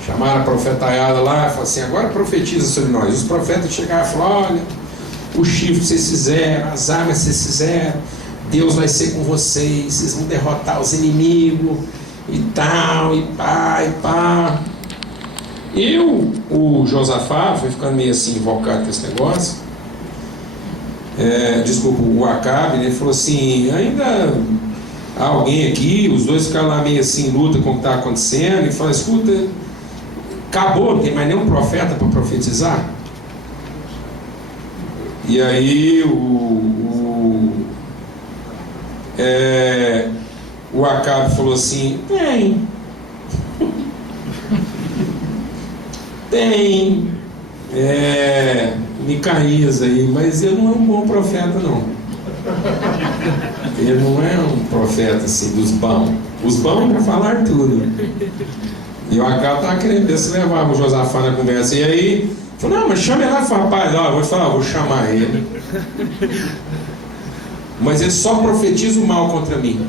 Chamaram a profetaiada lá e falaram assim: agora profetiza sobre nós. Os profetas chegaram e falaram: olha, o chifre que vocês fizeram, as armas que vocês fizeram, Deus vai ser com vocês, vocês vão derrotar os inimigos e tal, e pá. O Josafá foi ficando meio assim invocado com esse negócio. Desculpa, o Acabe, né, falou assim: ainda há alguém aqui. Os dois ficaram lá meio assim em luta com o que está acontecendo, e falaram: escuta, acabou, não tem mais nenhum profeta para profetizar. E aí o Acabe falou assim: tem Micaías aí, mas ele não é um bom profeta, não. Ele não é um profeta assim dos bons. Os bons para falar tudo. E o Acabe estava querendo ver se levava o Josafá na conversa. E aí falou: não, mas chama ele lá e fala: rapaz, ó, eu vou te falar, vou chamar ele, mas ele só profetiza o mal contra mim.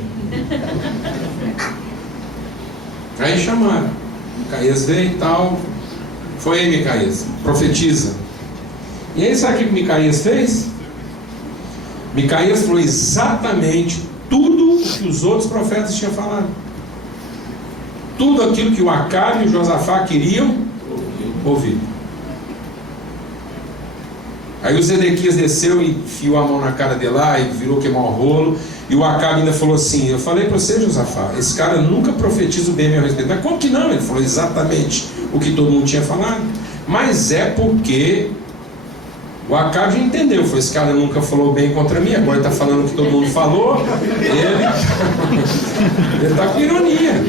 Aí chamaram. Micaías veio e tal. Foi aí, Micaías, profetiza. E aí sabe o que Micaías fez? Micaías falou exatamente tudo o que os outros profetas tinham falado. Tudo aquilo que o Acabe e o Josafá queriam ouvir. Aí o Zedequias desceu e enfiou a mão na cara dele lá e virou queimar o rolo. E o Acabe ainda falou assim: eu falei para você, Josafá, esse cara nunca profetiza o bem a meu respeito. Mas como que não? Ele falou exatamente o que todo mundo tinha falado. Mas é porque o Acabe já entendeu. Foi, esse cara nunca falou bem contra mim, agora ele está falando o que todo mundo falou. Ele está com ironia.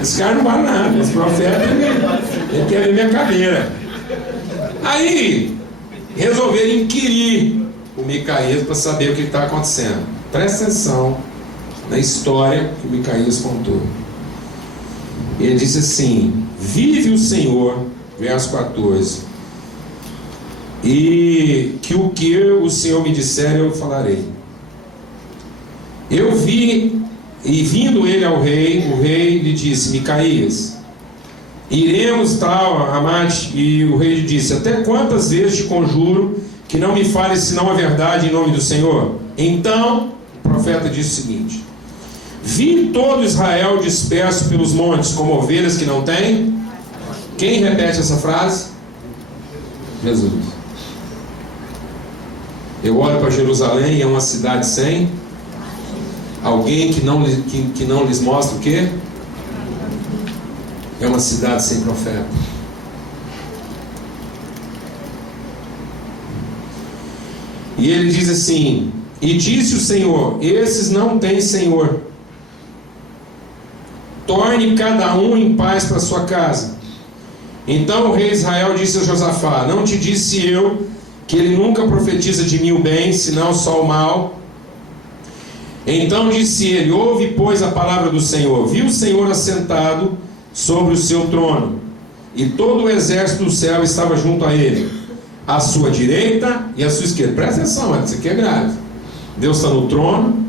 Esse cara não vale nada. Esse profeta, ele quer ver minha cadeira. Aí resolveram inquirir o Micaías para saber o que está acontecendo. Presta atenção na história que o Micaías contou. Ele disse assim: vive o Senhor, verso 14, e que o Senhor me disser eu falarei. Eu vi, e vindo ele ao rei, o rei lhe disse: Micaías, iremos tal, Amate. E o rei lhe disse: até quantas vezes te conjuro que não me fales senão a verdade em nome do Senhor? Então o profeta disse o seguinte: vi todo Israel disperso pelos montes como ovelhas que não têm. Quem repete essa frase? Jesus. Eu olho para Jerusalém, é uma cidade sem alguém que não lhes mostra o quê? É uma cidade sem profeta. E ele diz assim: e disse o Senhor: esses não têm Senhor. Torne cada um em paz para sua casa. Então o rei Israel disse a Josafá: não te disse eu que ele nunca profetiza de mim o bem, senão só o mal? Então disse ele: ouve, pois, a palavra do Senhor. Viu o Senhor assentado sobre o seu trono, e todo o exército do céu estava junto a ele, à sua direita e à sua esquerda. Presta atenção, isso aqui é grave. Deus está no trono,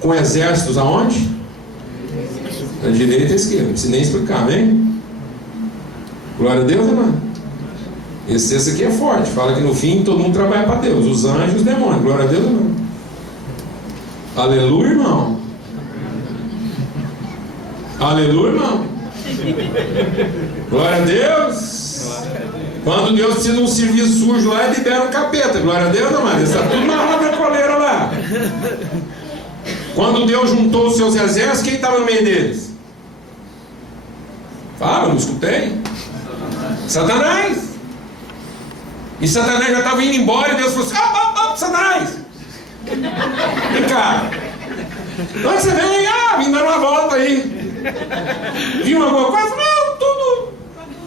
com exércitos aonde? À direita e à esquerda. Não precisa nem explicar, amém? Glória a Deus, irmão. Esse aqui é forte. Fala que no fim todo mundo trabalha para Deus, os anjos e os demônios. Glória a Deus, irmão. Aleluia, irmão. Aleluia, irmão. Glória a Deus. Quando Deus precisa de um serviço sujo lá, ele libera um capeta. Glória a Deus, irmão. Está tudo na roda coleira lá. Quando Deus juntou os seus exércitos, quem estava no meio deles? Fala, não escutei. Satanás. E Satanás já estava indo embora e Deus falou assim: Satanás, vem cá. Então você vem, vim dando uma volta aí. Viu alguma coisa? Não, tudo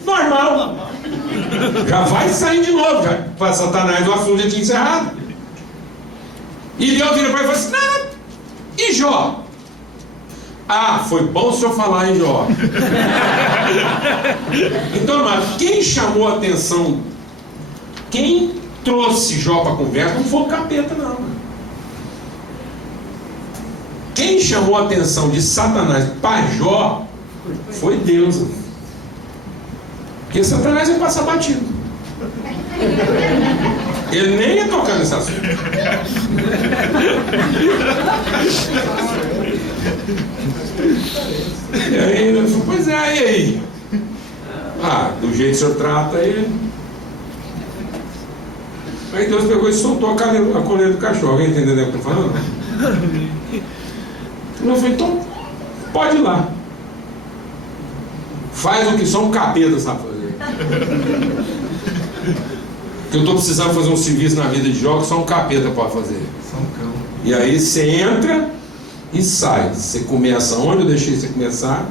normal. Já vai sair de novo, já. Para Satanás o assunto já tinha encerrado. E Deus vira para ele e fala assim: não, e Jó? Foi bom o senhor falar em Jó. Então, amado, quem chamou a atenção, quem trouxe Jó para a conversa, não foi o capeta, não. Quem chamou a atenção de Satanás para Jó foi Deus. Porque Satanás ia passar batido. Ele nem ia tocar nesse assunto. E aí ele falou: pois é, e aí? Do jeito que o senhor trata ele. Aí Deus pegou e soltou a coleira do cachorro. Alguém entendeu o que eu estou falando? Eu falei: então pode ir lá. Faz o que só um capeta sabe fazer. Que eu estou precisando fazer um serviço na vida de Jó que só um capeta pode fazer. E aí você entra e sai. Você começa onde eu deixei você começar,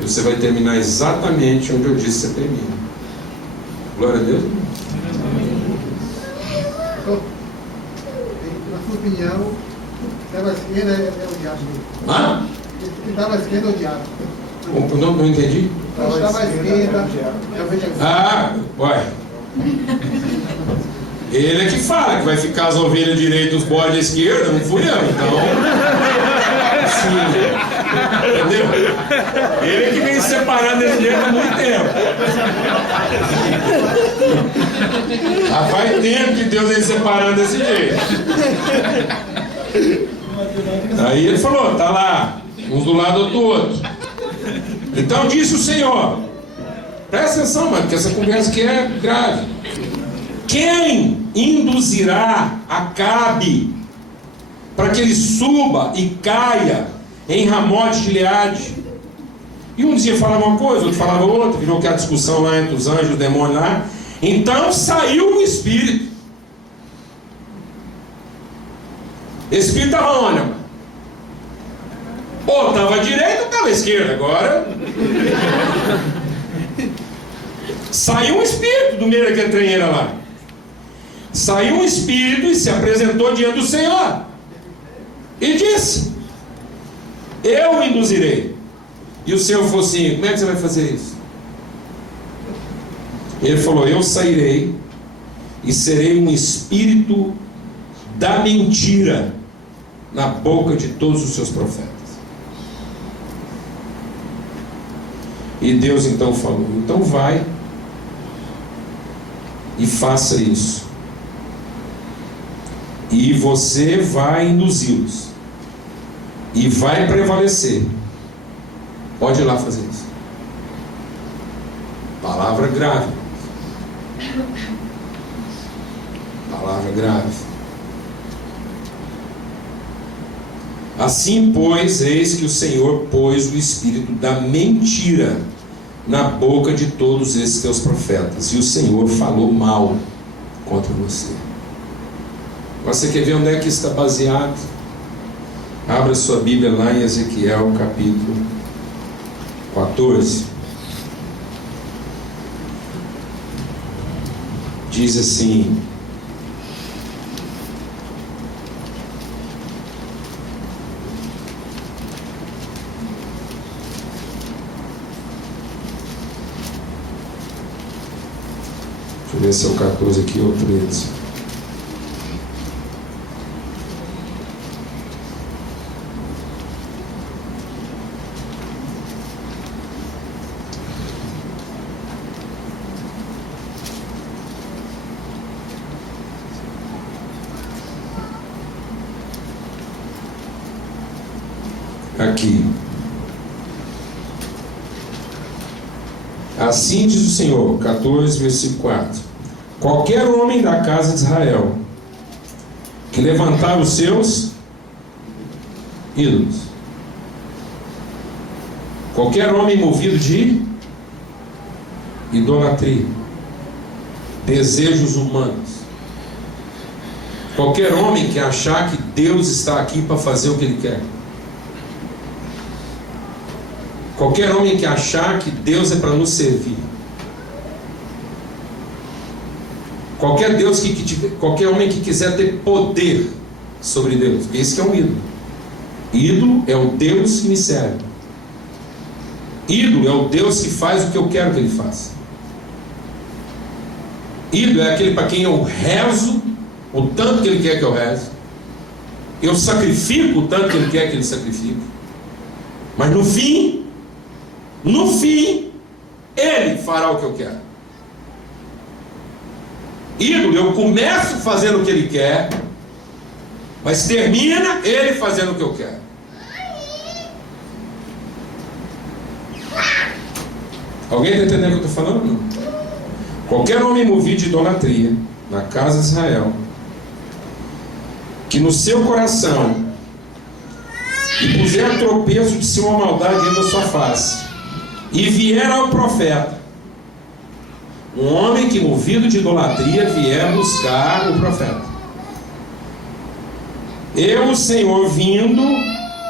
e você vai terminar exatamente onde eu disse que você termina. Glória a Deus. Na sua opinião, que estava à esquerda é o diabo. Hã? Que estava à esquerda é o diabo. Não entendi. Estava à esquerda é o diabo. Ué. Ele é que fala que vai ficar as ovelhas direitas, os bodes à esquerda, não fui eu, então. Assim, entendeu? Ele é que vem separando desse jeito há muito tempo. Faz tempo que Deus vem separando desse jeito. Aí ele falou: tá lá, uns do lado do outro. Então disse o Senhor: presta atenção, mano, que essa conversa aqui é grave. Quem induzirá Acabe para que ele suba e caia em Ramote de Gileade? E um dia falava uma coisa, outro falava outra, virou aquela discussão lá entre os anjos e os demônios lá. Então saiu o espírito. O espírito estava onde? Ou estava à direita ou estava à esquerda. Agora saiu um espírito do meio daquele trenheira lá. Saiu um espírito e se apresentou diante do Senhor e disse: eu o induzirei. E o Senhor falou assim: como é que você vai fazer isso? Ele falou: eu sairei e serei um espírito da mentira na boca de todos os seus profetas. E Deus então falou: então vai e faça isso, e você vai induzi-los e vai prevalecer. Pode ir lá fazer isso. Palavra grave. Palavra grave. Assim, pois, eis que o Senhor pôs o espírito da mentira na boca de todos esses teus profetas, e o Senhor falou mal contra você. Você quer ver onde é que está baseado? Abra sua Bíblia lá em Ezequiel capítulo 14. Diz assim: deixa eu ver se é o 14 aqui ou 13. Aqui. Assim diz o Senhor, 14, versículo 4: qualquer homem da casa de Israel que levantar os seus ídolos, qualquer homem movido de idolatria, desejos humanos, qualquer homem que achar que Deus está aqui para fazer o que Ele quer, qualquer homem que achar que Deus é para nos servir, qualquer homem que quiser ter poder sobre Deus, porque isso que é um ídolo. Ídolo é o Deus que me serve. Ídolo é o Deus que faz o que eu quero que Ele faça. Ídolo é aquele para quem eu rezo o tanto que Ele quer que eu reze, eu sacrifico o tanto que Ele quer que Ele sacrifique, mas no fim, Ele fará o que eu quero. Ídolo, eu começo fazendo o que Ele quer, mas termina Ele fazendo o que eu quero. Alguém está entendendo o que eu estou falando? Não? Qualquer homem movido de idolatria na casa de Israel, que no seu coração e puser tropeço de ser uma maldade dentro da sua face, e vier ao profeta, um homem que movido de idolatria vier buscar o profeta, eu, o Senhor, vindo,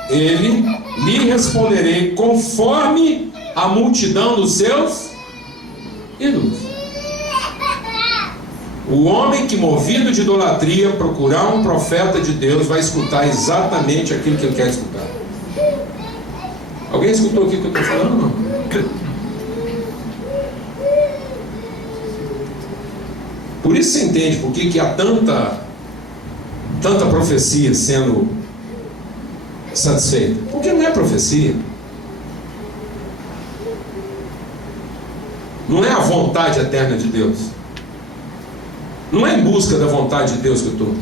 ele lhe responderei conforme a multidão dos seus ídolos. O homem que movido de idolatria procurar um profeta de Deus vai escutar exatamente aquilo que ele quer escutar. Alguém escutou aqui o que eu estou falando ou não? Por isso você entende por que há tanta profecia sendo satisfeita. Porque não é profecia. Não é a vontade eterna de Deus. Não é em busca da vontade de Deus que eu estou.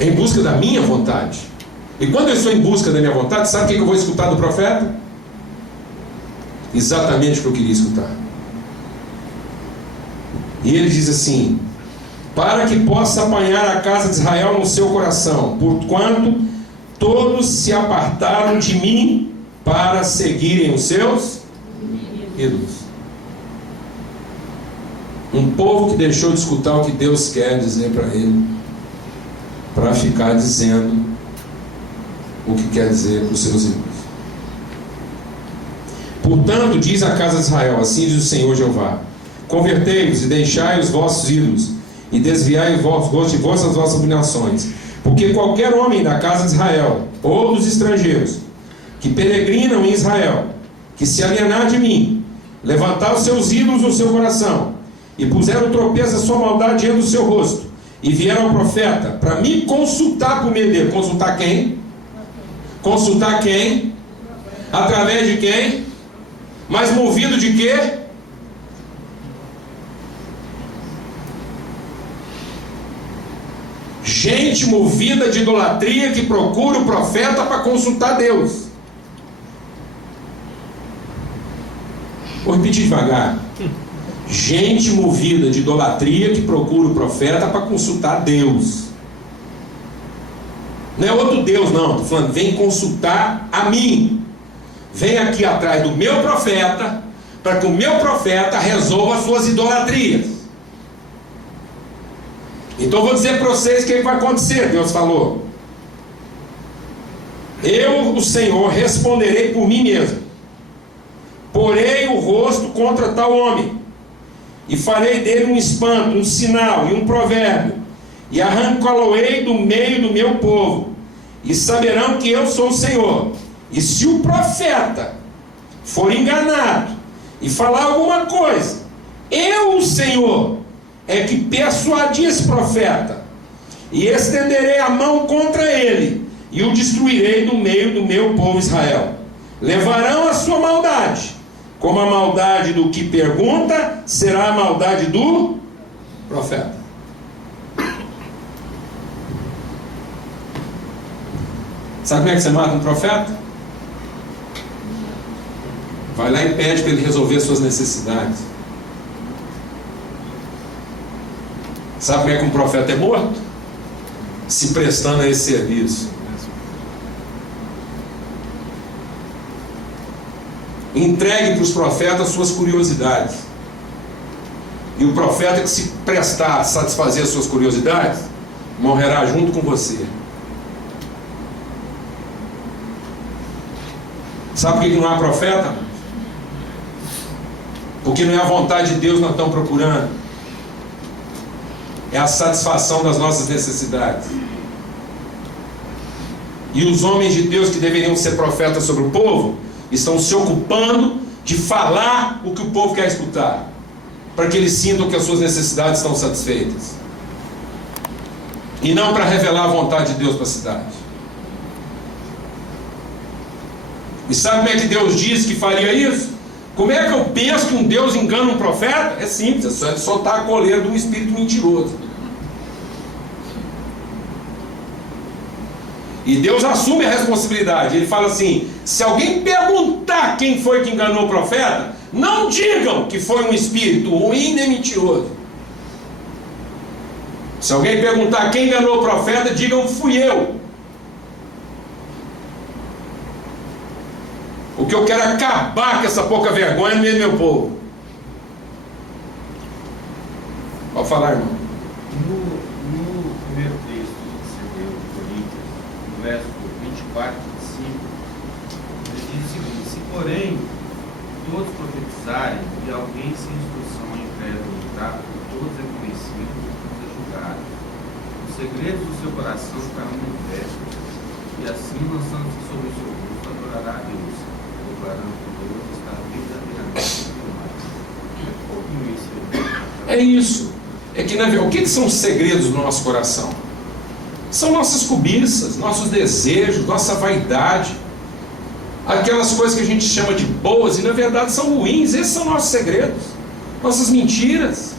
É em busca da minha vontade. E quando eu estou em busca da minha vontade, sabe o que eu vou escutar do profeta? Exatamente o que eu queria escutar. E ele diz assim: para que possa apanhar a casa de Israel no seu coração, porquanto todos se apartaram de mim para seguirem os seus ídolos. Um povo que deixou de escutar o que Deus quer dizer para ele, para ficar dizendo o que quer dizer para os seus ídolos. Portanto, diz a casa de Israel: assim diz o Senhor Jeová: convertei-vos e deixai os vossos ídolos, e desviai os vossos rostos de vossas abominações, porque qualquer homem da casa de Israel, ou dos estrangeiros, que peregrinam em Israel, que se alienar de mim, levantar os seus ídolos no seu coração, e puser o tropeço da sua maldade diante do seu rosto, e vier ao profeta, para me consultar por meio dele. Consultar quem? Consultar quem? Através de quem? Mas movido de quê? Gente movida de idolatria que procura o profeta para consultar Deus. Vou repetir devagar. Gente movida de idolatria que procura o profeta para consultar Deus. Não é outro Deus, não. Estou falando, vem consultar a mim. Vem aqui atrás do meu profeta, para que o meu profeta resolva as suas idolatrias. Então eu vou dizer para vocês o que vai acontecer. Deus falou: eu, o Senhor, responderei por mim mesmo. Porei o rosto contra tal homem, e farei dele um espanto, um sinal e um provérbio, e arrancá-lo-ei do meio do meu povo, e saberão que eu sou o Senhor. E se o profeta for enganado e falar alguma coisa, eu, o Senhor, é que persuadi esse profeta, e estenderei a mão contra ele, e o destruirei do meio do meu povo Israel. Levarão a sua maldade, como a maldade do que pergunta será a maldade do profeta. Sabe como é que você mata um profeta? Vai lá e pede para ele resolver suas necessidades. Sabe como é que um profeta é morto? Se prestando a esse serviço. Entregue para os profetas suas curiosidades. E o profeta que se prestar a satisfazer as suas curiosidades, morrerá junto com você. Sabe por que não há profeta? Porque não é a vontade de Deus que nós estamos procurando. É a satisfação das nossas necessidades. E os homens de Deus que deveriam ser profetas sobre o povo estão se ocupando de falar o que o povo quer escutar, para que eles sintam que as suas necessidades estão satisfeitas, e não para revelar a vontade de Deus para a cidade. E sabe como é que Deus disse que faria isso? Como é que eu penso que um Deus engana um profeta? É simples, é só ele soltar a coleira de um espírito mentiroso. E Deus assume a responsabilidade. Ele fala assim: se alguém perguntar quem foi que enganou o profeta, não digam que foi um espírito ruim nem mentiroso. Se alguém perguntar quem enganou o profeta, digam: fui eu. O que eu quero é acabar com essa pouca vergonha no meio do meu povo. Pode falar, irmão. No primeiro texto que você deu, Coríntios, no verso 24 e 25, ele diz o seguinte: se porém todos profetizarem e alguém sem instrução em incrédulo entrar, todos é conhecido, todos é julgado. Os segredos do seu coração ficarão manifestos, e assim, lançando-se sobre o seu rosto, adorará a Deus, declarando que Deus está verdadeiramente filmado. É isso. É que, o que são os segredos do nosso coração? São nossas cobiças, nossos desejos, nossa vaidade, aquelas coisas que a gente chama de boas e na verdade são ruins. Esses são nossos segredos, nossas mentiras,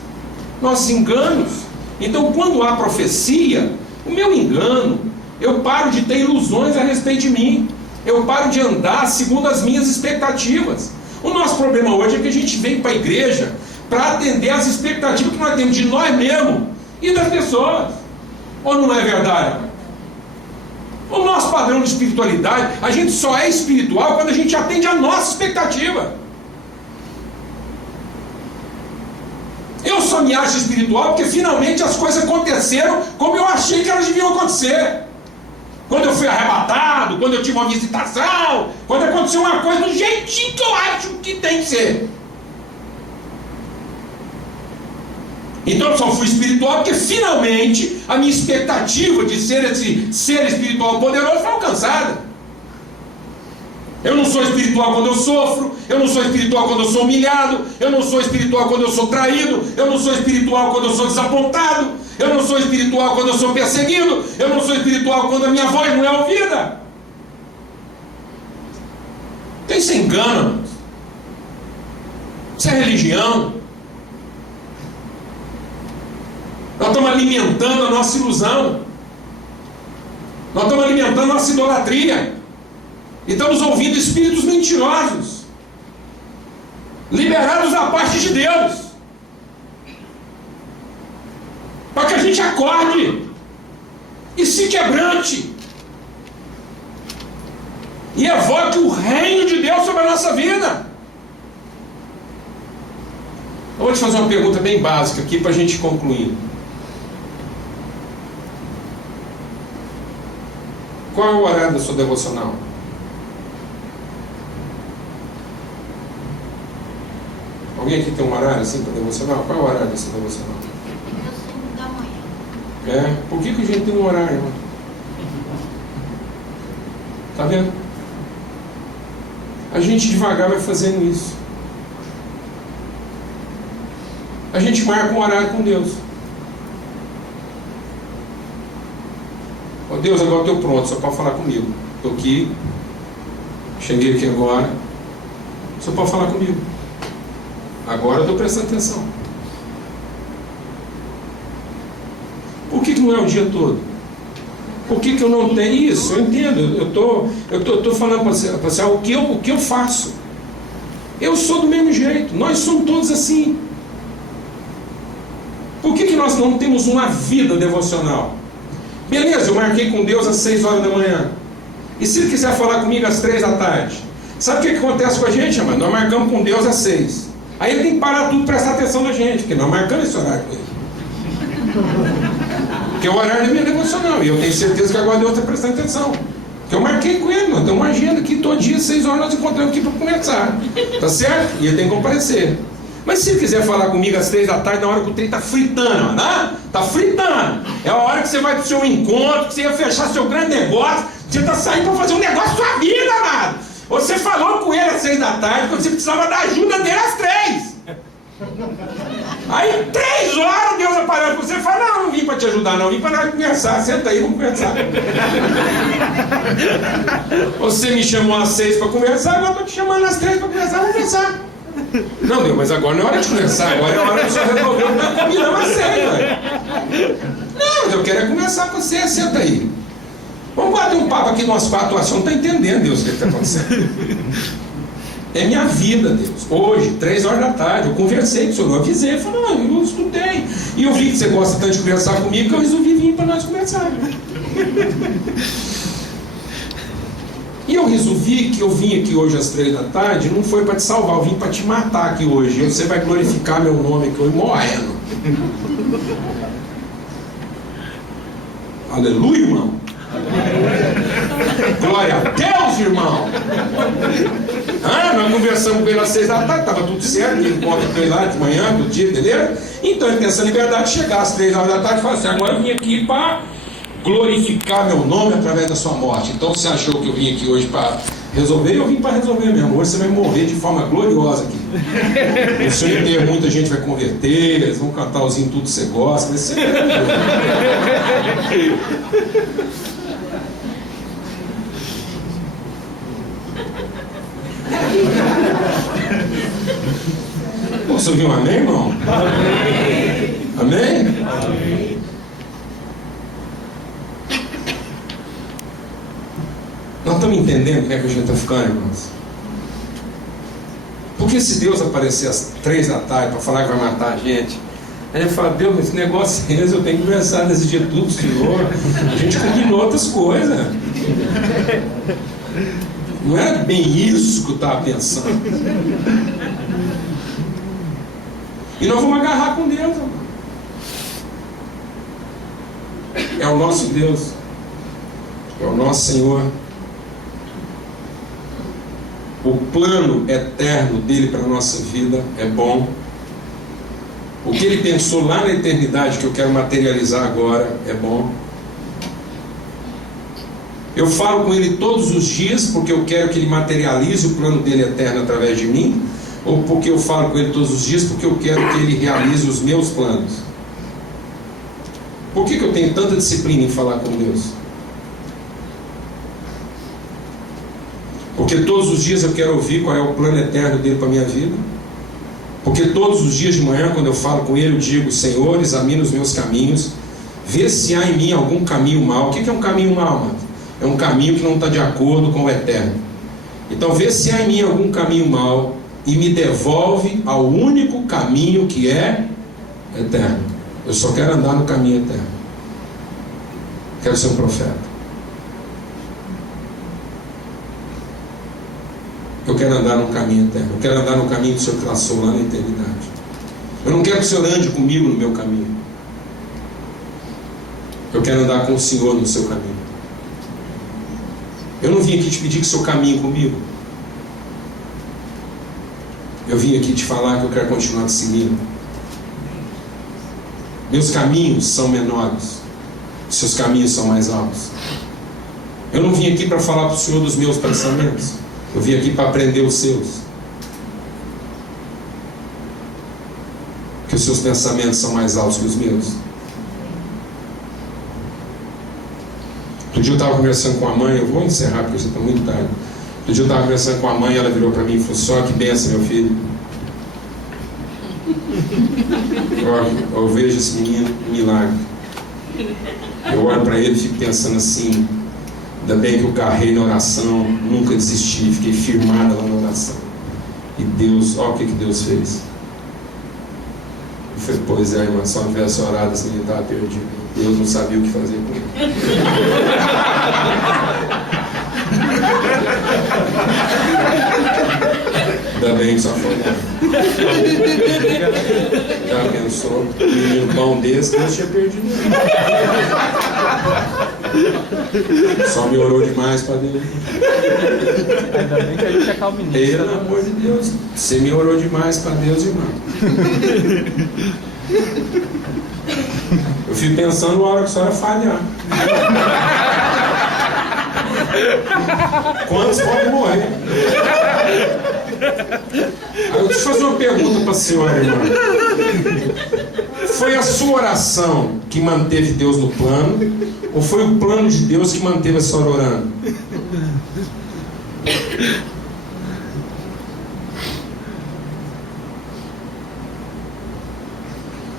nossos enganos. Então, quando há profecia, o meu engano, eu paro de ter ilusões a respeito de mim, eu paro de andar segundo as minhas expectativas. O nosso problema hoje é que a gente vem para a igreja para atender às expectativas que nós temos de nós mesmos e das pessoas. Ou não é verdade? O nosso padrão de espiritualidade, a gente só é espiritual quando a gente atende a nossa expectativa. Eu só me acho espiritual porque finalmente as coisas aconteceram como eu achei que elas deviam acontecer. Quando eu fui arrebatado, quando eu tive uma visitação, quando aconteceu uma coisa do jeitinho que eu acho que tem que ser. Então eu só fui espiritual porque finalmente a minha expectativa de ser esse ser espiritual poderoso foi alcançada. Eu não sou espiritual quando eu sofro, eu não sou espiritual quando eu sou humilhado, eu não sou espiritual quando eu sou traído, eu não sou espiritual quando eu sou desapontado, eu não sou espiritual quando eu sou perseguido, eu não sou espiritual quando a minha voz não é ouvida. Então isso é engano. Isso é religião. Nós estamos alimentando a nossa ilusão. Nós estamos alimentando a nossa idolatria. E estamos ouvindo espíritos mentirosos, liberados da parte de Deus, para que a gente acorde e se quebrante e evoque o reino de Deus sobre a nossa vida. Eu vou te fazer uma pergunta bem básica aqui para a gente concluir. Qual é o horário da sua devocional? Alguém aqui tem um horário assim para devocional? Qual é o horário da sua devocional? Eu 5 da manhã. Por que a gente tem um horário, irmão? Tá vendo? A gente devagar vai fazendo isso. A gente marca um horário com Deus. Ó Deus, agora eu estou pronto, só pode falar comigo. Estou aqui, cheguei aqui agora, só pode falar comigo. Agora eu estou prestando atenção. Por que não é o dia todo? Por que eu não tenho isso? Eu entendo. Eu estou falando para você o que eu faço. Eu sou do mesmo jeito. Nós somos todos assim. Por que nós não temos uma vida devocional? Beleza, eu marquei com Deus às 6 horas da manhã. E se ele quiser falar comigo às 3 da tarde? Sabe o que acontece com a gente, mano? Nós marcamos com Deus às 6. Aí ele tem que parar tudo e prestar atenção na gente, porque nós marcamos esse horário com ele. Porque o horário é minha devocional. E eu tenho certeza que agora Deus está prestando atenção. Porque eu marquei com ele, nós temos uma agenda aqui todo dia, 6 horas nós encontramos aqui para conversar. Tá certo? E ele tem que comparecer. Mas se ele quiser falar comigo às 3 da tarde, na hora que o trem está fritando, né? Está fritando. É a hora que você vai para o seu encontro, que você ia fechar seu grande negócio, você está saindo para fazer um negócio da sua vida, amado. Você falou com ele às 6 da tarde, quando você precisava da ajuda dele às 3. Aí 3 horas Deus aparece com você e fala: não vim para te ajudar, não, vim para nós conversar, senta aí, vamos conversar. Você me chamou às 6 para conversar, agora estou te chamando às 3 para conversar, vamos conversar. Não, Deus, mas agora não é hora de conversar, agora é hora de você resolver o que nós combinamos às 6, velho. Não, eu quero é conversar com você, senta aí. Vamos bater um papo aqui numa atuação, não está entendendo, Deus, o que está acontecendo. É minha vida, Deus. Hoje, 3 horas da tarde, eu conversei com o senhor, eu avisei, falei: não, eu estudei. E eu vi que você gosta tanto de conversar comigo que eu resolvi vir para nós conversar. E eu resolvi que eu vim aqui hoje às 3 da tarde, não foi para te salvar, eu vim para te matar aqui hoje. E você vai glorificar meu nome aqui hoje, morrendo. Aleluia, irmão. Glória a Deus, irmão. Nós conversamos com ele às 6 da tarde, estava tudo certo, ele encontra com ele lá de manhã, do dia, beleza? Então ele tem essa liberdade de chegar às 3 horas da tarde e falar assim: agora eu vim aqui para glorificar meu nome através da sua morte. Então você achou que eu vim aqui hoje para resolver? Eu vim para resolver mesmo. Hoje você vai morrer de forma gloriosa aqui. No seu enterro muita gente vai converter, eles vão cantar os hinos tudo que você gosta, vai ser Você ouviu um amém, irmão? Amém? Amém? Nós estamos entendendo como é que a gente está ficando, irmãos? Por Porque se Deus aparecer às 3 da tarde para falar que vai matar a gente, aí ele fala: Deus, esse negócio é esse, eu tenho que conversar nesse dia tudo com o Senhor. A gente combinou outras coisas. Não era bem isso que eu estava pensando. E nós vamos agarrar com Deus, amor. É o nosso Deus, é o nosso Senhor. O plano eterno dele para a nossa vida é bom. O que ele pensou lá na eternidade, que eu quero materializar agora, é bom. Eu falo com ele todos os dias porque eu quero que ele materialize o plano dele eterno através de mim, ou porque eu falo com ele todos os dias porque eu quero que ele realize os meus planos? Por que eu tenho tanta disciplina em falar com Deus? Porque todos os dias eu quero ouvir qual é o plano eterno dele para a minha vida. Porque todos os dias de manhã, quando eu falo com ele, eu digo: Senhor, examina os meus caminhos, vê se há em mim algum caminho mau. O que é um caminho mau, mano? É um caminho que não está de acordo com o eterno. Então vê se há em mim algum caminho mau e me devolve ao único caminho que é eterno. Eu só quero andar no caminho eterno. Quero ser um profeta. Eu quero andar no caminho eterno. Eu quero andar no caminho que o Senhor traçou lá na eternidade. Eu não quero que o Senhor ande comigo no meu caminho. Eu quero andar com o Senhor no seu caminho. Eu não vim aqui te pedir que o Senhor caminhe comigo. Eu vim aqui te falar que eu quero continuar te seguindo. Meus caminhos são menores, seus caminhos são mais altos. Eu não vim aqui para falar para o Senhor dos meus pensamentos. Eu vim aqui para aprender os seus. Que os seus pensamentos são mais altos que os meus. Outro dia eu estava conversando com a mãe. Eu vou encerrar porque você está muito tarde. Outro dia eu estava conversando com a mãe e ela virou para mim e falou: só que benção, meu filho. Eu vejo esse menino, um milagre. Eu olho para ele e fico pensando assim: ainda bem que eu carrei na oração, nunca desisti, fiquei firmada lá na oração. E Deus, olha o que Deus fez. Eu falei: pois é, irmã, se eu não tivesse orado assim, ele estava perdido. Deus não sabia o que fazer com ele. Ainda bem que só foi. Já pensou? Um pão desse, Deus tinha perdido. Só me orou demais para Deus. Ainda bem que a gente é calvinista. Pelo amor de Deus, você me orou demais para Deus, irmão. Eu fico pensando na hora que a senhora falhar. Quantos podem morrer? Aí deixa eu fazer uma pergunta para a senhora, irmã. Foi a sua oração que manteve Deus no plano? Ou foi o plano de Deus que manteve a senhora orando?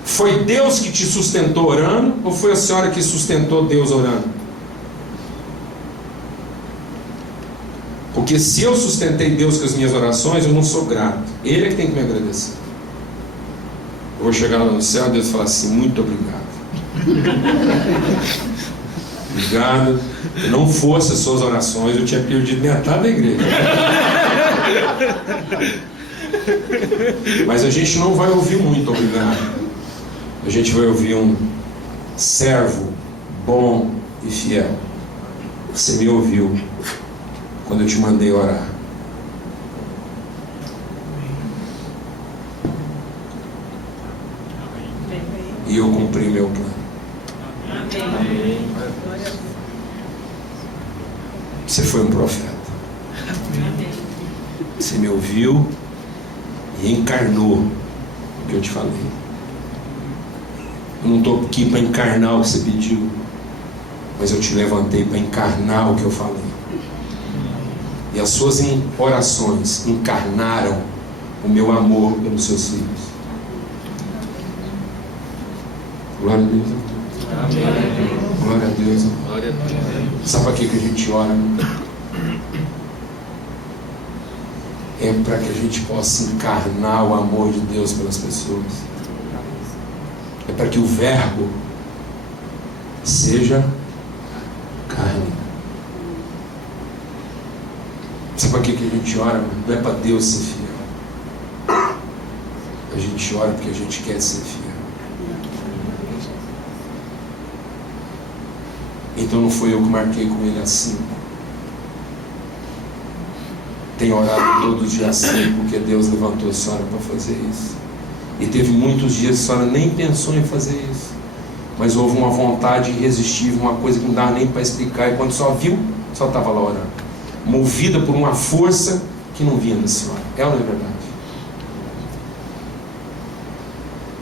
Foi Deus que te sustentou orando? Ou foi a senhora que sustentou Deus orando? Porque se eu sustentei Deus com as minhas orações, eu não sou grato. Ele é que tem que me agradecer. Eu vou chegar lá no céu e Deus falar assim: muito obrigado. Obrigado. Se não fosse as suas orações, eu tinha perdido metade da igreja. Mas a gente não vai ouvir muito obrigado. A gente vai ouvir um: servo bom e fiel. Você me ouviu quando eu te mandei orar. E eu cumpri meu plano. Você foi um profeta. Você me ouviu e encarnou o que eu te falei. Eu não estou aqui para encarnar o que você pediu, mas eu te levantei para encarnar o que eu falei. E as suas orações encarnaram o meu amor pelos seus filhos. Glória a Deus. Amém. Glória a Deus. Glória a Deus. Sabe para que a gente ora? é para que a gente possa encarnar o amor de Deus pelas pessoas. É para que o verbo seja carne. Sabe para que a gente ora? Não é para Deus ser fiel. A gente ora porque a gente quer ser fiel. Então não foi eu que marquei com ele assim. Tenho orado todos os dias assim, porque Deus levantou a senhora para fazer isso. E teve muitos dias que a senhora nem pensou em fazer isso. Mas houve uma vontade irresistível, uma coisa que não dava nem para explicar. E quando só viu, só estava lá orando. Movida por uma força que não vinha da senhora. É ou não é verdade?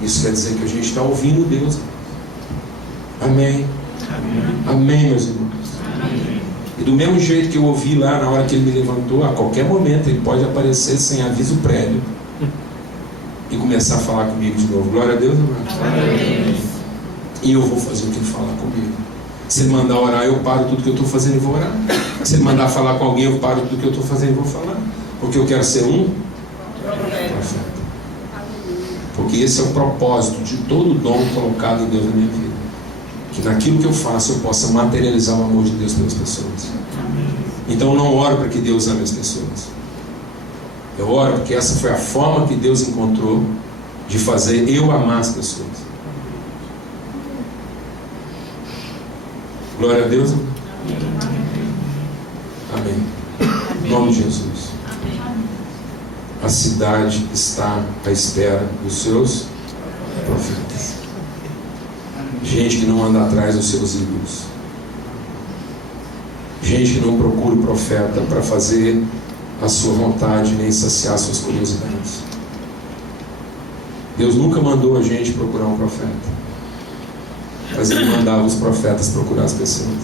Isso quer dizer que a gente está ouvindo Deus. Amém. Amém, meus irmãos. E do mesmo jeito que eu ouvi lá na hora que ele me levantou, a qualquer momento ele pode aparecer sem aviso prévio e começar a falar comigo de novo. Glória a Deus, irmão. E eu vou fazer o que ele falar comigo. Se ele mandar orar, eu paro tudo que eu estou fazendo e vou orar. Se ele mandar falar com alguém, eu paro tudo que eu estou fazendo e vou falar. Porque eu quero ser um profeta. Porque esse é o propósito de todo dom colocado em Deus na minha vida. Que naquilo que eu faço eu possa materializar o amor de Deus pelas pessoas. Então eu não oro para que Deus ame as pessoas. Eu oro porque essa foi a forma que Deus encontrou de fazer eu amar as pessoas. Glória a Deus. Amém. Em nome de Jesus. A cidade está à espera dos seus profetas. Gente que não anda atrás dos seus ídolos. Gente que não procura o profeta para fazer a sua vontade nem saciar suas curiosidades. Deus nunca mandou a gente procurar um profeta, mas Ele mandava os profetas procurar as pessoas.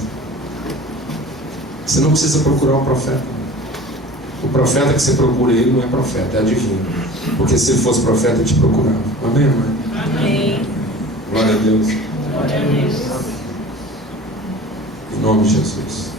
Você não precisa procurar um profeta. O profeta que você procura, ele não é profeta, é adivinho. Porque se ele fosse profeta, ele te procurava. Amém, irmã? Amém. Glória a Deus. Glória a Deus. Em nome de Jesus.